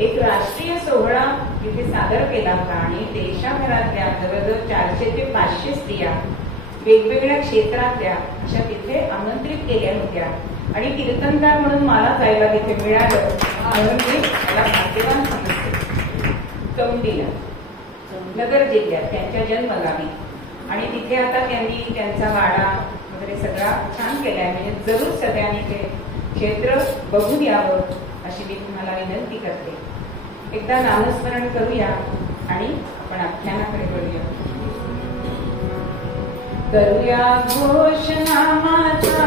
एक राष्ट्रीय सोहळा तिथे सादर केला होता. आणि देशाभरातल्या जवळजवळ 400 ते 500 स्त्रिया वेगवेगळ्या क्षेत्रातल्या अशा तिथे आमंत्रित केल्या होत्या. आणि कीर्तनकार म्हणून मला जायला तिथे मिळालं, म्हणून मी मला भाग्यवान समजते. चौंडीला, नगर जिल्ह्यात त्यांच्या जन्मगावी. आणि तिथे आता त्यांनी त्यांचा वाडा वगैरे सगळा छान केलाय. म्हणजे जरूर सगळ्यांनी ते क्षेत्र बघून यावं अशी मी तुम्हाला विनंती करते. एकदा नामस्मरण करूया आणि आपण आख्यानाकडे वळूया. करूया घोषणा माता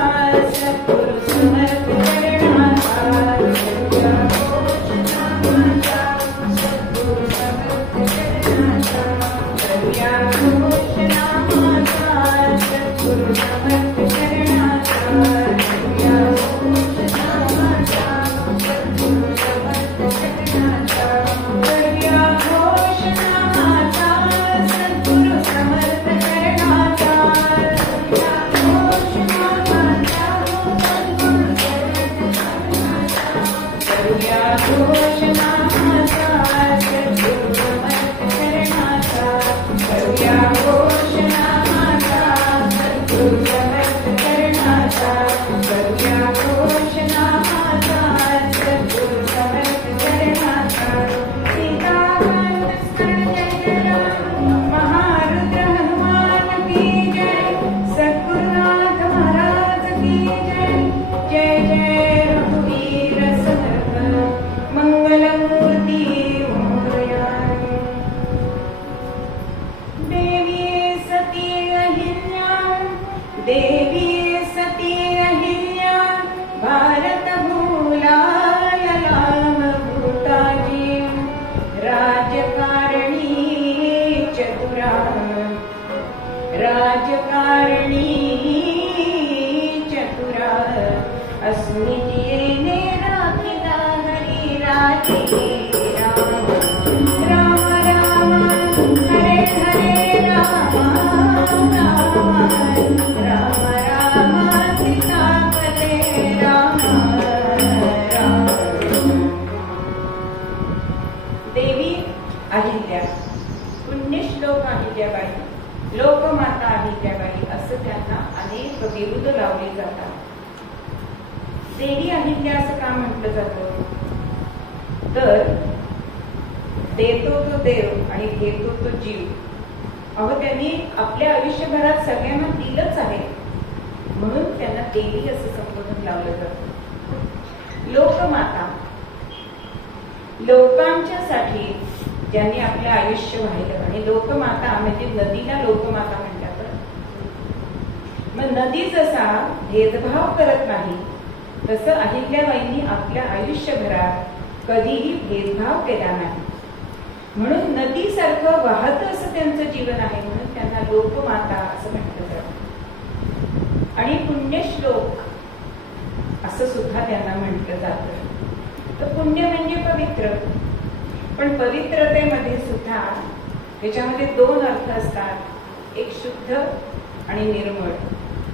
सद्गुरु समर्थ करणाचा, करूया घोषणा माता सद्गुरु समर्थ करणाचा, करूया घोषणा माता सद्गुरु समर्थ करणाचा, करूया घोषणा माता सद्गुरु समर्थ करणाचा, करूया घोषणा माता सद्गुरु समर्थ करणाचा, करूया घोषणा माता सद्गुरु समर्थ करणाचा, करूया घोषणा माता सद्गुरु समर्थ करणाचा, करूया घोषणा माता सद्गुरु समर्थ करणाचा, करूया घोषणा माता सद्गुरु समर्थ करणाचा. सीताकांत स्मरण जय राम, महारुद्र हनुमान की जय, सद्गुरुनाथ महाराज की जय. जय जय रघुवीर समर्थ, मंगलमूर्ती मोरया. देवी सती अहिल्या, देवी सती अहिल्या, भारत भूलाय लाम भूताजी, राजकारणी चतुरा, राजकारणी चतुरा, अस्मि जियेने राखिला हरी राजे राम. राम राम हरे हरे राम, राम राम राम सीतापते राम राम. देवी अहिल्या, पुण्यश्लोक अहिल्याबाई, लोकमाता अहिल्याबाई असं त्यांना अनेक बिरुद लावली जातात. देवी अहिल्या असं का म्हटलं जातं, तर देतो तो देव आणि घेतो तो जीव. अहो, त्यांनी आपल्या आयुष्यभरात सगळ्यांना दिलंच आहे, म्हणून त्यांना देवी असं संबोधन लावलं जातं. लोकमाता, लोकांच्या साठी ज्यांनी आपलं आयुष्य वाहिलं. आणि लोकमाता म्हणजे नदीला लोकमाता म्हणतात. मग नदी जसा भेदभाव करत नाही, तसं अहिल्याबाईंनी आपल्या आयुष्यभरात कधीही भेदभाव केला नाही. म्हणून नदीसारखं वाहत असं त्यांचं जीवन आहे, म्हणून त्यांना लोकमाता असं म्हटलं जातं. आणि पुण्यश्लोक असं सुद्धा त्यांना म्हटलं जातं. तर पुण्य म्हणजे पवित्र, पण पवित्रतेमध्ये सुद्धा त्याच्यामध्ये दोन अर्थ असतात, एक शुद्ध आणि निर्मळ.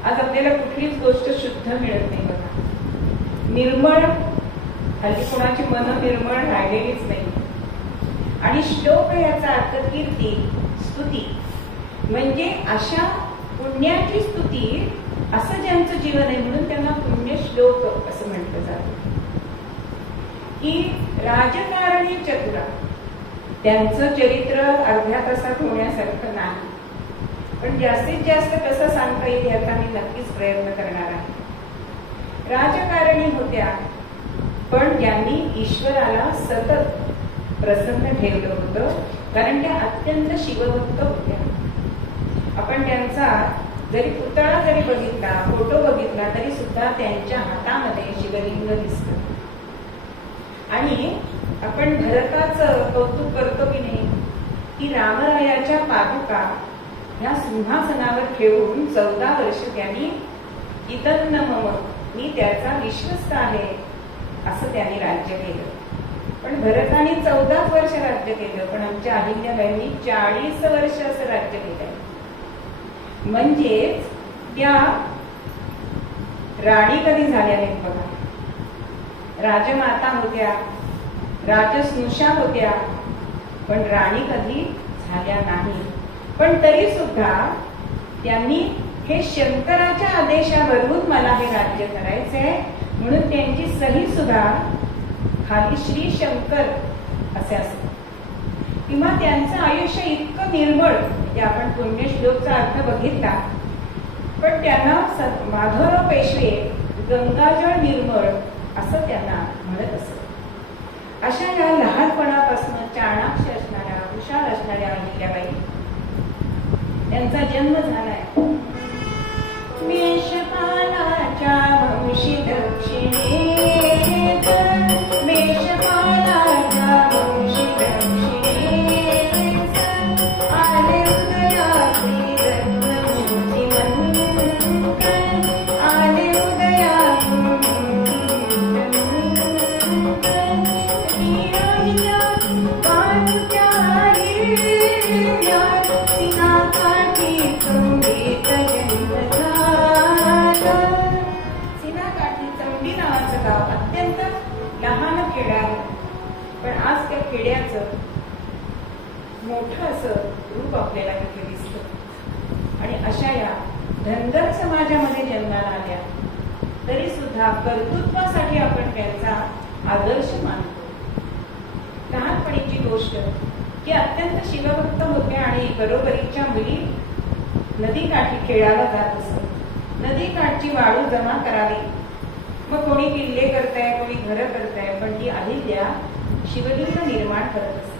आज आपल्याला कुठलीच गोष्ट शुद्ध मिळत नाही बघा. निर्मळ, हल्ली कोणाची मन निर्मळ राहिलेलीच नाही. आणि श्लोक याचा अर्थ कीर्ती, स्तुती, म्हणजे अशा पुण्याची स्तुती असं ज्यांचं जीवन आहे, म्हणून त्यांना पुण्यश्लोक असं म्हटलं जातं. की राजकारणी चतुरा, त्यांचं चरित्र अर्ध्या तासात होण्यासारखं नाही, पण जास्तीत जास्त कसं सांगता येईल याचा मी नक्कीच प्रयत्न करणार आहे. राजकारणी होत्या, पण ज्यांनी ईश्वराला सतत प्रसन्न ठेवलं होतं, कारण त्या अत्यंत शिवभक्त होत्या. आपण त्यांचा जरी पुतळा जरी बघितला, फोटो बघितला, तरी सुद्धा त्यांच्या हातामध्ये शिवलिंग दिसतं. आणि आपण भरताचं कौतुक करतो की नाही, की रामरायाच्या पादुका ह्या सिंहासनावर ठेवून 14 वर्ष त्यांनी इतन्न मम, मी त्याचा विश्वस्त आहे असं त्यांनी राज्य केलं. पण भरताने 14 वर्ष राज्य केलं, पण आमच्या अहिल्याबाईंनी 40 वर्ष असं राज्य केलं. म्हणजेच त्या राणी कधी झाल्या नाहीत बघा. राजमाता होत्या, राजस्नुषा होत्या, पण राणी कधी झाल्या नाही. पण तरी सुद्धा त्यांनी हे शंकराच्या आदेशावरून मला हे राज्य करायचंय म्हणून त्यांची सही सुद्धा खाली श्री शंकर असे असते. किंवा त्यांचं आयुष्य इतकं निर्मळ, म्हणजे आपण पुण्यश्लोकचा अर्थ बघितला, पण त्यांना माधवराव पेशवे गंगाजळ निर्मळ असं त्यांना म्हणत असत. अशा या लहानपणापासून चाणाक्ष असणाऱ्या, हुशार असणाऱ्या अहिल्याबाई, त्यांचा जन्म झालाय मेषपालाच्या वंशी दक्षिणेत, मेषपालाच्या वंशी दक्षिणेत, आले उदयासी रत्नमूर्तिमंत, आले उदयासी हिरण्या पादुक्या हिरण्या सिनाकाठी संगीत नावाचं गाव अत्यंत लहान खेड आहे, पण आज त्या खेड्याचं मोठं असं रूप आपल्याला तिथे दिसतं. आणि अशा या धनगर समाजामध्ये जन्माला आल्या तरी सुद्धा कर्तृत्वासाठी आपण त्यांचा आदर्श मानतो. लहानपणीची गोष्ट की अत्यंत शिवभक्त होत्या आणि बरोबरीच्या मुली नदीकाठी खेळायला जात असत. नदीकाठची वाळू जमा करावी, मग कोणी किल्ले करताय, कोणी घरं करताय, पण ती अहिल्या शिवलिंग निर्माण करत असते.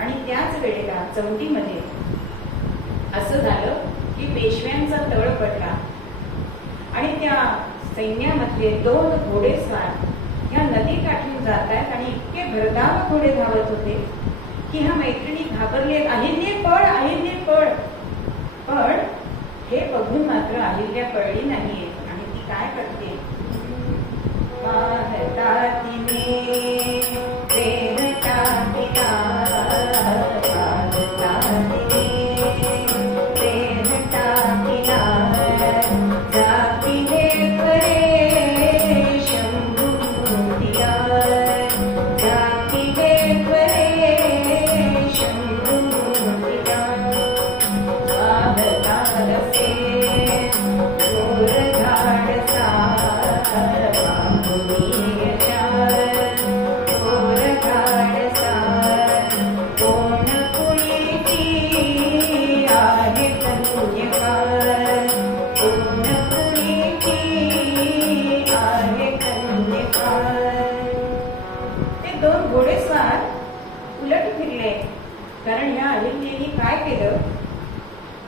आणि त्याच वेळेला चौंडीमध्ये असं झालं की पेशव्यांचा तळ पडला आणि त्या सैन्यामधले 2 घोडेस्वार ह्या नदी काठून जात आहेत आणि इतके भरधाव घोडे धावत होते की ह्या मैत्रिणी घाबरले, अहिल्ये पळ, अहिल्ये पळ. पण हे बघून मात्र अहिल्या पळली नाहीये आणि ती काय करते, वाहता तिने प्रेरता पिता, वाहता तिने प्रेरता पिता, जातीने परे शंभू दिया, जातीने परे शंभू दिया, वाहता रसे गोर झाडसा घोडेस्वार उलट फिरले. कारण ह्या अहिल्याने काय केलं,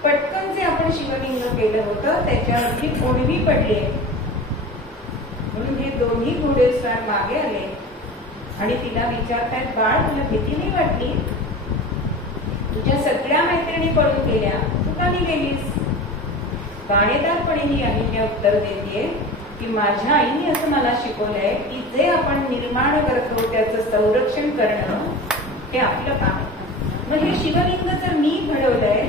पटकन जे आपण शिवलिंग केलं होतं त्याच्यावरती ओढवी पडली. म्हणून हे दोन्ही घोडेस्वार मागे आले आणि तिला विचारतायत, बाळ तुला भीती नाही वाटली? तुझ्या सगळ्या मैत्रिणी पळून गेल्या, तू का नाही गेलीस? बाणेदारपणे अहिल्या उत्तर देते की माझ्या आईने असं मला शिकवलंय की जे आपण निर्माण करतो त्याचं संरक्षण करणं हे आपलं काम. मग हे शिवलिंग जर मी घडवलंय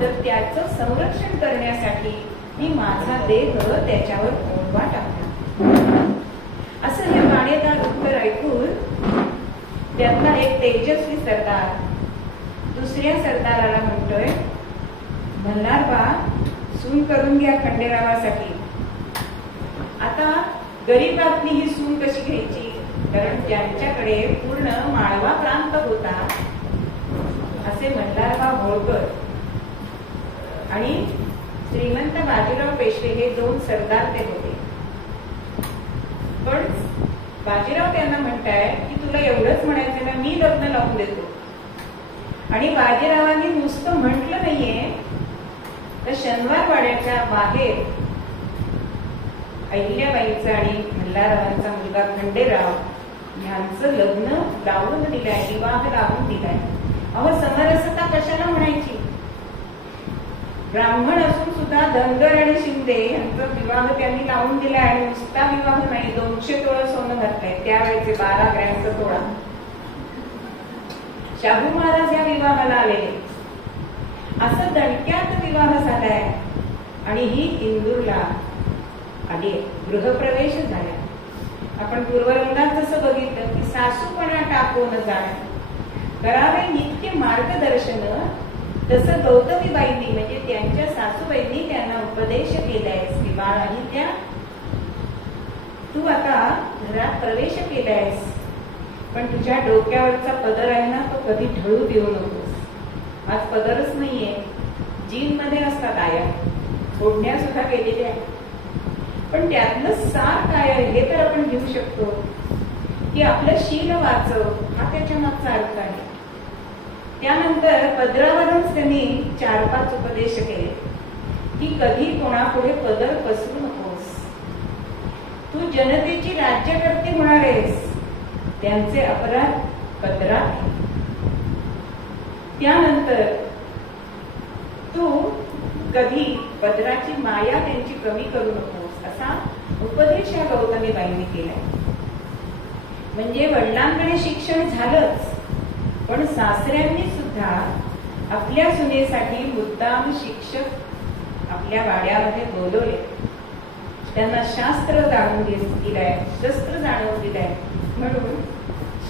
तर त्याचं संरक्षण करण्यासाठी मी माझा देह त्याच्यावर ओढवा टाकला. असं हे बाणेदार उत्तर ऐकून त्यातला एक तेजस्वी सरदार दुसऱ्या सरदाराला म्हणतोय, मल्हारबा सून करून घ्या खंडेरावासाठी. आता गरीबातली ही सून कशी घ्यायची, कारण त्यांच्याकडे पूर्ण माळवा प्रांत होता. असे मल्हारबा होळकर आणि श्रीमंत बाजीराव पेशवे हे 2 सरदार ते होते. पण बाजीराव त्यांना म्हणताय की तुला एवढंच म्हणायचं ना, मी लग्न लावून देतो. आणि बाजीरावांनी नुसतं म्हटलं नाहीये तर शनिवारवाड्याच्या बाहेर अहिल्याबाईंचा आणि मल्हाररावांचा मुलगा खंडेराव यांचं लग्न लावून दिलंय, विवाह लावून दिलाय. अहो समरसता कशाला म्हणायची? ब्राह्मण असून सुद्धा धनगर आणि शिंदे यांचा विवाह त्यांनी लावून दिलाय. आणि नुसता विवाह नाही, 200 तोळं सोनं घातलंय, त्यावेळेचे 12 ग्रॅमचा तोळा. शाहू महाराज या विवाहाला आलेले. असं दणक्यात विवाह झालाय आणि ही इंदूरला आली, गृहप्रवेश झाला. आपण पूर्वरंगात जसं बघितलं की सासूपणा टाकून जाणं, करावे नित्य मार्गदर्शन, तसं गौतमीबाईंनी म्हणजे त्यांच्या सासूबाईंनी त्यांना उपदेश केलाय की बाळ अहिल्या तू आता घरात प्रवेश केलायस, पण तुझ्या डोक्यावरचा पदर आहे ना तो कधी ढळू देऊ नकोस. आज पदरच नाहीये, जीन मध्ये असतात आया, ओढण्या सुद्धा केलेल्या आहेत. पण त्यातलं सार काय आहे हे तर आपण घेऊ शकतो की आपलं शील वाचव, हा त्याच्या मागचा अर्थ आहे. त्यानंतर पदरावरूनच त्यांनी 4-5 उपदेश केले की कधी कोणापुढे पदर पसरू नकोस. तू जनतेची राज्यकर्ती होणार आहेस. त्यांचे अपराध पदरात. त्यानंतर तू कधी पदराची माया त्यांची कमी करू नकोस असा उपदेश या गौतमीबाईंनी केलाय. म्हणजे वडिलांकडे शिक्षण झालंच, पण सासऱ्यांनी सुद्धा आपल्या सुनेसाठी मुद्दाम शिक्षक आपल्या वाड्यामध्ये बोलवले. त्यांना शास्त्र जाणून दिलंय, शस्त्र जाणून दिलंय. म्हणून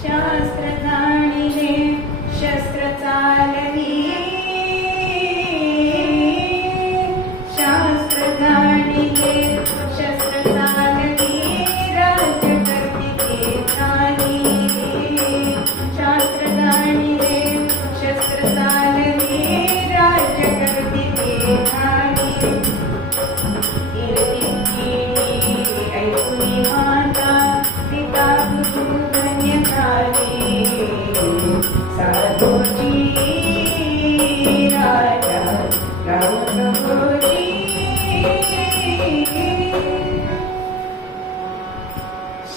शास्त्र जाणिले शस्त्र चालवी, शास्त्र जाणिले शस्त्र चालवी, राज्य करते झाली. शास्त्र जाणिले शस्त्र चालवी, राज्य करते झाली. ऐकून माता पिता गुरु धन्य झाले. साधूजी राजा रामोजी.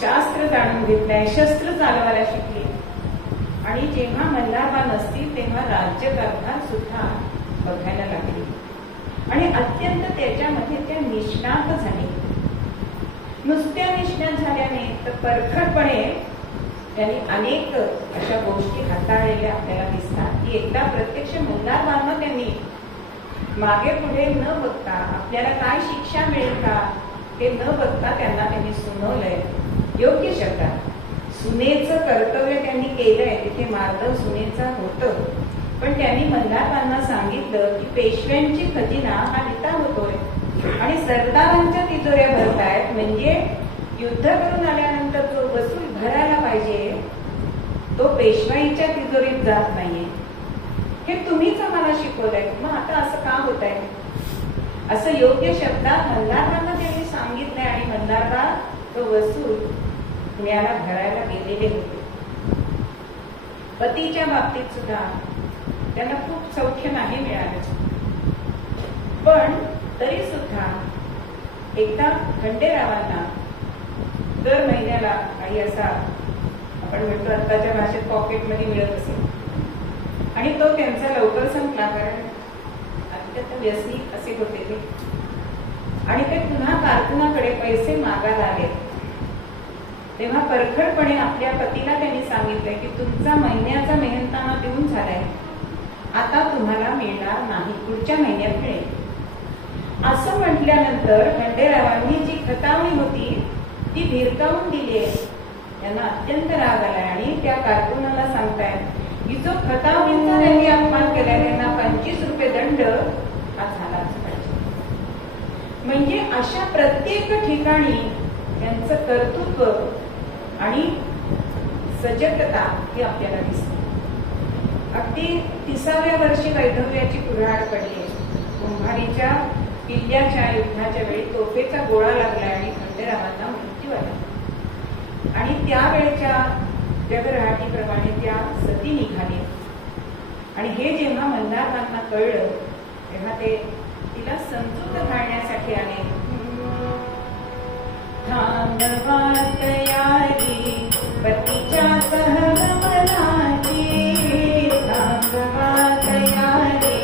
शास्त्र जाणून घेतलंय, शस्त्र चालवायला शिकले. आणि जेव्हा मल्हारबा नसतील तेव्हा राज्यकारभार सुद्धा बघायला लागले आणि अत्यंत त्याच्यामध्ये त्या निष्णात झाले. नुसत्या निष्णात झाल्याने तर परखडपणे त्यांनी अनेक अशा गोष्टी हाताळलेल्या आपल्याला दिसतात की एकदा प्रत्यक्ष मल्हारबांना त्यांनी मागे पुढे न बघता आपल्याला काय शिक्षा मिळेल का हे न बघता त्यांनी सुनावलंय. योग्य शब्दात सुनेचं कर्तव्य त्यांनी केलंय. तिथे मार्ग सुनेचा होतं, पण त्यांनी मल्हारबांना सांगितलं की पेशव्यांची खजिना हा रिता होतोय आणि सरदारांच्या तिजोऱ्या भरतायत. म्हणजे युद्ध करून आल्यानंतर जो वसूल भरायला पाहिजे तो पेशवाईच्या तिजोरीत जात नाहीये. हे तुम्हीच आम्हाला शिकवलंय, मग आता असं का होत आहे असं योग्य शब्दात मल्हारबांना त्यांनी सांगितलंय. आणि मल्हारबा तो वसूल पुण्याला भरायला गेलेले होते. पतीच्या बाबतीत सुद्धा त्यांना खूप सौख्य नाही मिळालं, पण तरी सुद्धा एकदा खंडेरावांना दर महिन्याला काही असा आपण म्हणतो आत्ताच्या भाषेत पॉकेटमध्ये मिळत असेल आणि तो त्यांचा लवकर संपला, कारण अत्यंत व्यसनी असे होते ते. आणि ते पुन्हा कारकुनाकडे पैसे मागायला आले. तेव्हा परखडपणे आपल्या पतीला त्यांनी सांगितलंय की तुमचा महिन्याचा मेहनताना देऊन झालाय, आता तुम्हाला मिळणार नाही, पुढच्या महिन्यात मिळेल. असं म्हटल्यानंतर खंडेरावांनी जी खतावणी होती ती भिरकावून दिली. त्यांना अत्यंत राग आलाय आणि त्या कारकुनाला सांगतायत की जो खतावणीचा त्यांनी अपमान केलाय त्यांना 25 रुपये दंड हा झालाच पाहिजे. म्हणजे अशा प्रत्येक ठिकाणी त्यांचं कर्तृत्व आणि सजगता ही आपल्याला दिसते. अगदी 30व्या वर्षी वैधव्याची कुऱ्हाड पडली. कुंभारीच्या किल्ल्याच्या युद्धाच्या वेळी तोफेचा गोळा लागला आणि खंडेरावांना मृत्यू आला. आणि त्यावेळेच्या जगरहाटीप्रमाणे त्या सती निघाल्या. आणि हे जेव्हा मल्हारबांना कळलं तेव्हा ते तिला समजूत घालण्यासाठी आले. थांबवा तयारी पतीच्या सहगमनाची, थांबवा तयारी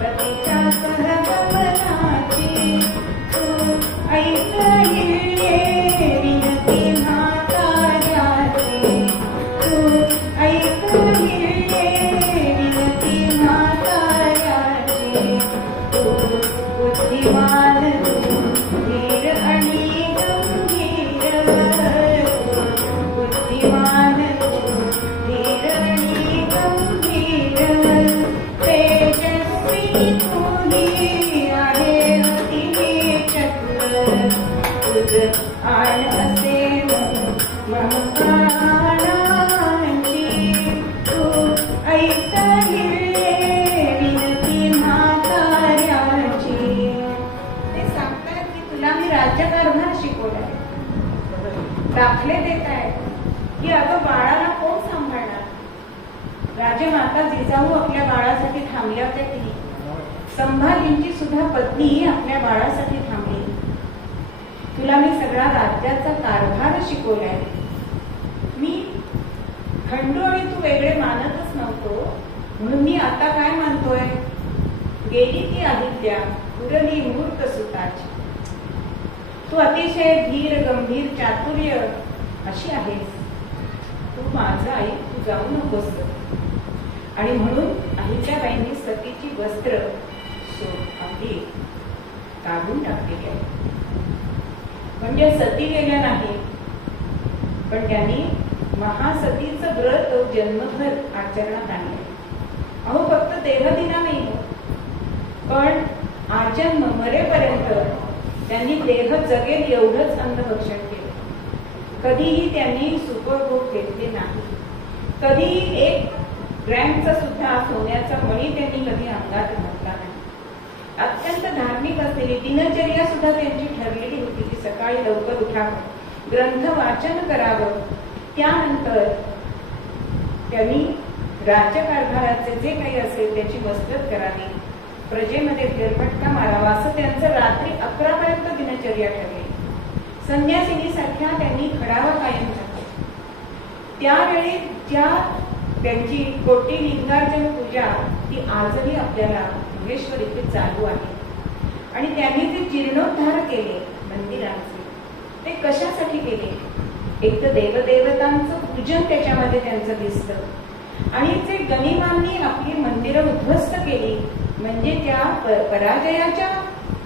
पतीच्या सहगमनाची. तू ऐकले विनती म्हाताऱ्याची, तू ऐकले विनती म्हाताऱ्याची. तू बुद्धिमान धीर आणि बुद्धिमान धीर आणि गंभीर, तेजस्वी तुझी आहे अति चतुर. तुझ आण असे ममकारांची, तू ऐकली विनती म्हाताऱ्याची. ते सांगतायत की तुला मी राज्यकारभार शिकवलाय, दाखले देत आहेत की अगं बाळाला कोण सांभाळणार. राजमाता जिजाऊ आपल्या बाळासाठी थांबल्या होत्या की संभाजींची सुद्धा पत्नी आपल्या बाळासाठी थांबली. तुला मी सगळा राज्याचा कारभार शिकवलाय. मी खंडू आणि तू वेगळे मानतच नव्हतो, म्हणून मी आता काय मानतोय? गेली ती अहिल्या, उरली मूर्त सुताची. तू अतिशय धीर गंभीर चातुर्य अशी आहेस. तू माझं आई, तू जाऊ नकोस. आणि म्हणून अहिल्याबाईंनी सतीची वस्त्र आपली काढून टाकलेली आहे. म्हणजे सती गेल्या नाही, पण त्यांनी महासतीचं व्रत जन्मभर आचरणात आणले. अहो फक्त देहदिना नाही, पण आजन्म मरेपर्यंत त्यांनी देह जगेल एवढंच अन्नभक्षण केलं. कधीही त्यांनी सुपरभोग घेतले नाही. कधीही 1 ग्रॅमचा सुद्धा सोन्याचा मणी त्यांनी कधी अंगात घातला नाही. अत्यंत धार्मिक असलेली दिनचर्या सुद्धा त्यांची ठरलेली होती की सकाळी लवकर उठावं, ग्रंथ वाचन करावं, त्यानंतर त्यांनी राज्यकारभाराचे जे काही असेल त्याची मसलत करावी, प्रजेमध्ये फेरफटका मारावा, असं त्यांचं रात्री 11 पर्यंत दिनचर्या ठरली. संन्यासिनीसारख्या त्यांनी खडावा कायम ठेवला. त्यावेळी ज्या त्यांची कोटी लिंगार्चन पूजा ती आजही आपल्याला भुवनेश्वर इथे चालू आहे. आणि त्यांनी जे जीर्णोद्धार केले मंदिरांचे, ते कशासाठी केले? एक तर देवदेवतांचं पूजन त्याच्यामध्ये त्यांचं दिसतं. आणि जे गनिमांनी आपली मंदिरं उद्ध्वस्त केली, म्हणजे त्या पराजयाच्या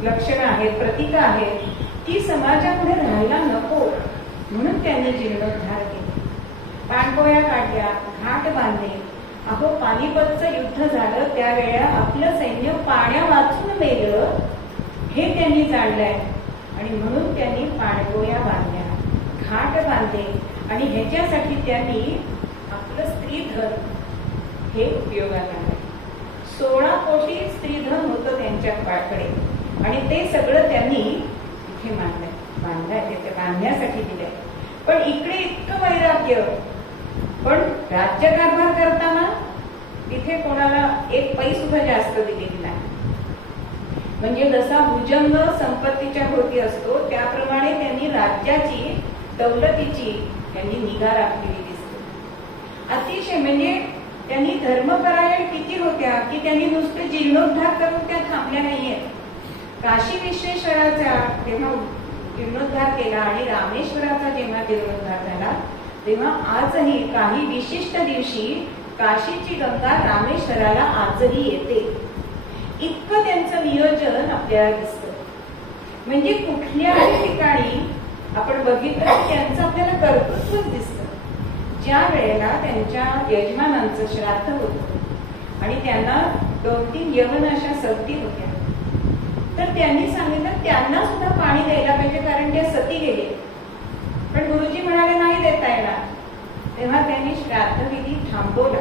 लक्षणं आहेत, प्रतीक आहेत, ती समाजापुढे राहायला नको म्हणून त्यांनी जीर्णोद्धार केले. पाणपोळ्या काढल्या, घाट बांधले. अहो पानिपतचं युद्ध झालं त्यावेळेला आपलं सैन्य पाण्या वाचून मेलं हे त्यांनी जाणलंय. आणि म्हणून त्यांनी पाणपोळ्या बांधल्या, घाट बांधले. आणि ह्याच्यासाठी त्यांनी आपलं स्त्रीधन हे उपयोगात आणलं. 16 कोटी स्त्रीधन होतं त्यांच्याकडे आणि ते सगळं त्यांनी इथे बांधलंय, ते बांधण्यासाठी दिलंय. पण इकडे इतकं वैराग्य, पण राज्यकारभार करताना तिथे कोणाला 1 पै सुद्धा जास्त दिलेली नाही. म्हणजे जसा भुजंग संपत्तीच्या भोवती असतो त्याप्रमाणे त्यांनी राज्याची दौलतीची त्यांनी निगा राखलेली दिसते. अतिशय म्हणजे त्यांनी धर्मपरायण किती होत्या की त्यांनी नुसते जीर्णोद्धार करून त्या थांबल्या नाहीयेत. काशी विश्वेश्वराचा जेव्हा जीर्णोद्धार केला आणि रामेश्वराचा जेव्हा जीर्णोद्धार झाला, तेव्हा आजही काही विशिष्ट दिवशी काशीची गंगा रामेश्वराला आजही येते. इतकं त्यांचं नियोजन आपल्याला दिसतं. म्हणजे कुठल्याही ठिकाणी आपण बघितलं की त्यांचं आपल्याला कर्तृत्वच दिसतं. ज्या वेळेला त्यांच्या यजमानांचं श्राद्ध होतं आणि त्यांना 2-3 यवन अशा सवती होत्या, तर त्यांनी सांगितलं त्यांना सुद्धा पाणी द्यायला पाहिजे कारण त्या सती गेले. पण गुरुजी म्हणाले नाही देता येणार. तेव्हा त्यांनी श्राद्धविधी थांबवला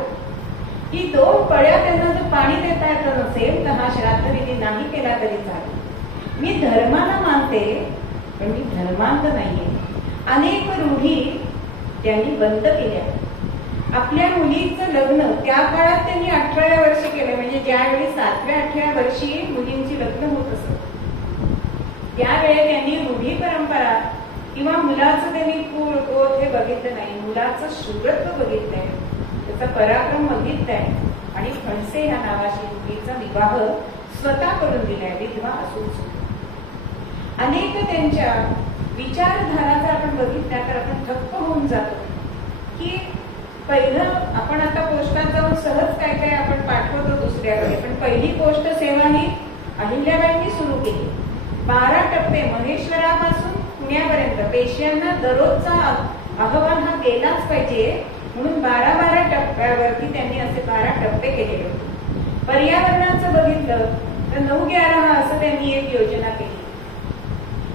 की 2 पळ्या त्यांना जर पाणी देता येत नसेल तर हा श्राद्धविधी नाही केला तरी चालेल. मी धर्माला मानते पण मी धर्मांध नाहीये. अनेक रूढी त्यांनी बंद केल्या. आपल्या मुलीचं लग्न त्या काळात त्यांनी 18व्या वर्षी केलं. म्हणजे ज्यावेळी 7व्या-8व्या वर्षी मुलींची लग्न होत असत त्यावेळी त्यांनी रूढी परंपरा किंवा मुलाचं त्यांनी कुळ गोत हे बघितलं नाही. मुलाचं शूरत्व बघितलंय, त्याचा पराक्रम बघितलाय आणि फणसे ह्या नावाची मुलीचा विवाह स्वतः करून दिलाय विधवा असून सुद्धा. अनेक त्यांच्या विचारधारा जर आपण बघितल्या तर आपण थक्क होऊन जातो की पहिलं आपण आता पोस्टात जाऊन सहज काय काय आपण पाठवतो दुसऱ्याकडे, पण पहिली पोस्ट सेवा ही अहिल्याबाईंनी सुरू केली. 12 टप्पे महेश्वरापासून पुण्यापर्यंत पेशव्यांना दररोजचा अहवाल हा गेलाच पाहिजे म्हणून 12-12 टप्प्यावरती त्यांनी असे 12 टप्पे केलेले होते. पर्यावरणाचं बघितलं तर 9-11 असं त्यांनी एक योजना केली.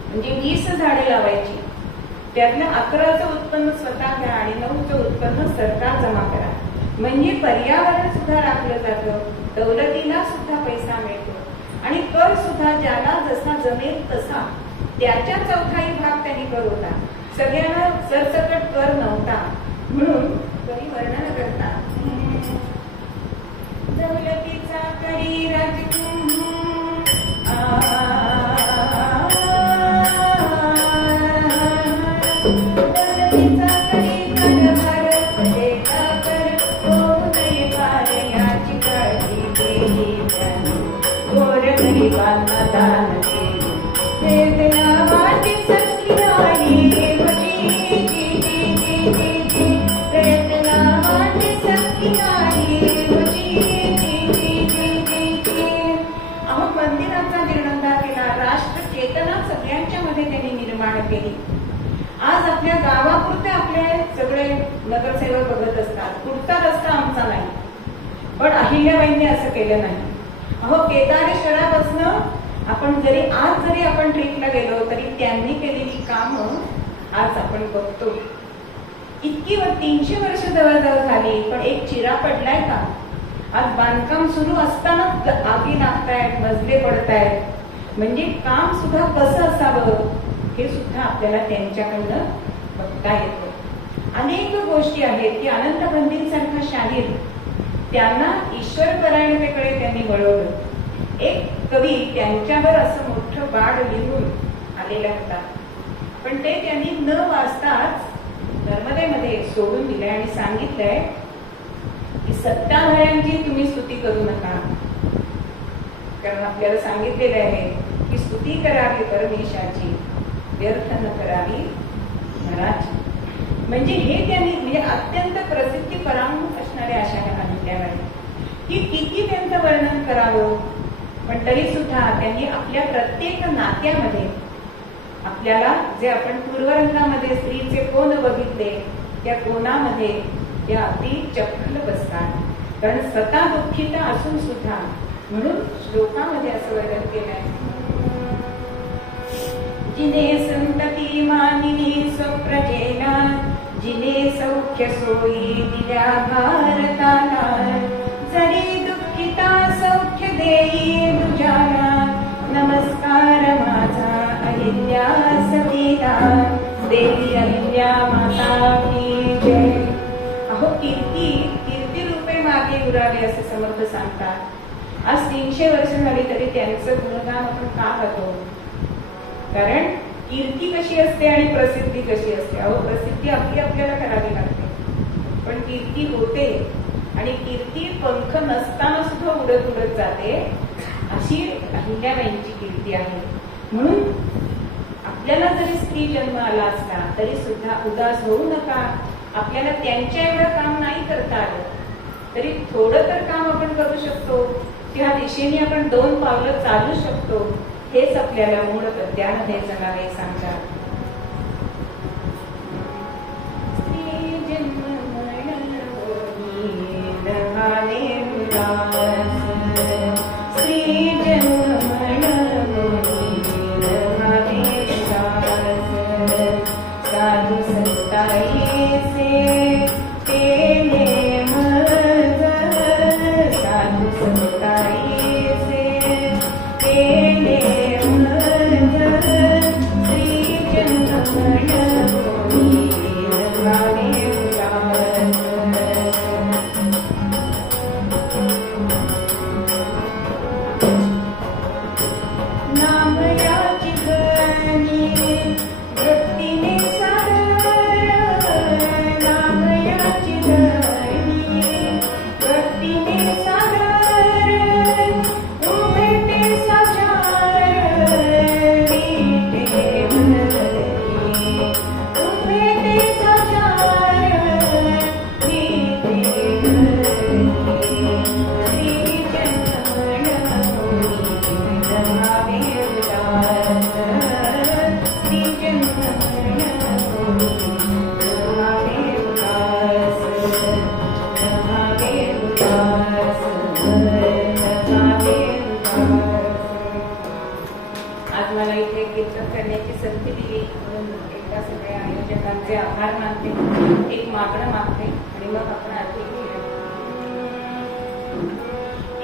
म्हणजे 20 झाडे लावायची, त्यातलं 11चं उत्पन्न स्वतः घ्या आणि 9चं उत्पन्न सरकार जमा करा. म्हणजे पर्यावरण सुद्धा राखलं जातं, दौलतीला सुद्धा पैसा मिळतो आणि कर सुद्धा ज्याला जसा जमेल तसा त्याच्या 1/4 भाग त्यांनी कर होता. सगळ्यांना सरसकट कर नव्हता म्हणून कधी वर्णन करतात दौलतीचा करी राजकुंभ आज आपल्या गावापुरते आपले सगळे नगरसेवक बघत असतात, पुढचा रस्ता आमचा नाही. पण अहिल्याबाईंनी असं केलं नाही. केदारेश्वरापासून आपण जरी आपण ट्रिपला गेलो तरी त्यांनी केलेली कामं आज आपण बघतो. इतकी 300 वर्ष जवळजवळ झाली, पण एक चिरा पडलाय का? आज बांधकाम सुरू असताना आगी लागतायत, मजले पडतायत. म्हणजे काम सुद्धा कसं असावं हे सुद्धा आपल्याला त्यांच्याकडनं बघता येतं. अनेक गोष्टी आहेत की अनंत बंधींसारखा शाहीर त्यांना ईश्वर परायणतेकडे त्यांनी वळवलं. एक कवी त्यांच्यावर असं मोठं बाळ लिहून आलेला होता, पण ते त्यांनी न वाचताच नर्मदेमध्ये सोडून दिलंय आणि सांगितलंय की सत्ताधाऱ्यांची तुम्ही स्तुती करू नका, कारण आपल्याला सांगितलेलं आहे की स्तुती करावी परमेशाची, व्यर्थ न करावी नराची. म्हणजे हे त्यांनी म्हणजे अत्यंत प्रसिद्धी परांमुख असणाऱ्या अशा अहिल्याबाई की किती त्यांचं वर्णन करावं, पण तरी सुद्धा त्यांनी आपल्या प्रत्येक नात्यामध्ये आपल्याला जे आपण पूर्वरंगामध्ये स्त्रीचे कोण बघितले त्या कोणामध्ये त्या अति चपखल बसतात. कारण स्वतः दुःखिता असून सुद्धा, म्हणून श्लोकामध्ये असं वर्णन केलंय, जिने संतती मानिनी स्वप्रजेला, जिने सौख्य सोयी दिल्या भारताला, जरी दुःखिता सौख्य देई तुझ्याला, नमस्कार माझा अहिल्या सतीला, देवी अहिल्या माता की जय. कीर्ती रूपे मागे उरावे असे समर्थ सांगतात. आज 300 वर्ष झाली तरी त्यांचं गुणगान आपण का गातो? कारण कीर्ती कशी असते आणि प्रसिद्धी कशी असते. प्रसिद्धी आपल्याला करावी लागते, पण कीर्ती होते आणि कीर्ती पंख नसताना सुद्धा उडत उडत जाते. अशी अहिल्याबाईंची कीर्ती आहे. म्हणून आपल्याला जरी स्त्री जन्म आला असला तरी सुद्धा उदास होऊ नका. आपल्याला त्यांच्या एवढं काम नाही करता आलं तरी थोडं तर काम आपण करू शकतो. त्या दिशेने आपण 2 पावलं चालू शकतो. हेच आपल्याला मूळ पद्यामध्ये जगावे सांगतात. स्त्री जन्म स्त्री जन्म साधु संताई से केले मज, साधु संताई से केले मज, श्री जन्मण आभार मानते, एक मागणं मागते आणि मग आपण आरती घेऊया.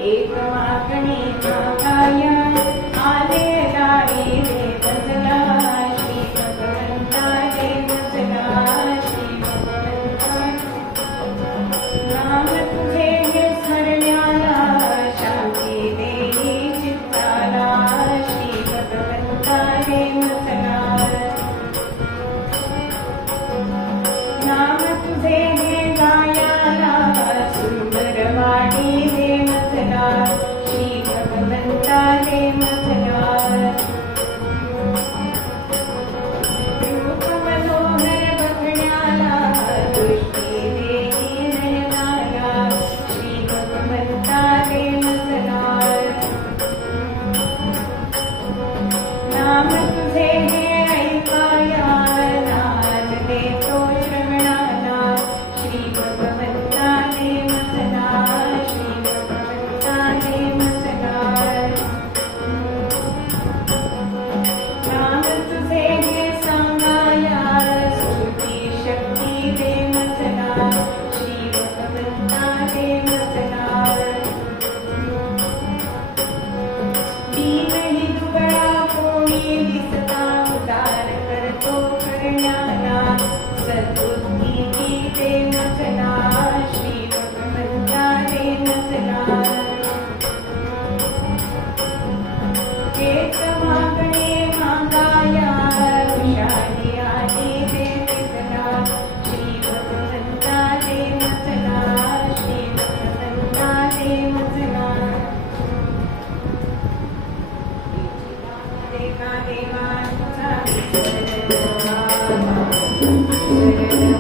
एक मागणी मागाया आलेला रे बंदला, श्री भगवंता रे बंदला, श्री भगवंता नाम तुझे स्मरण्याला, शांती देई चित्ताला, सर्व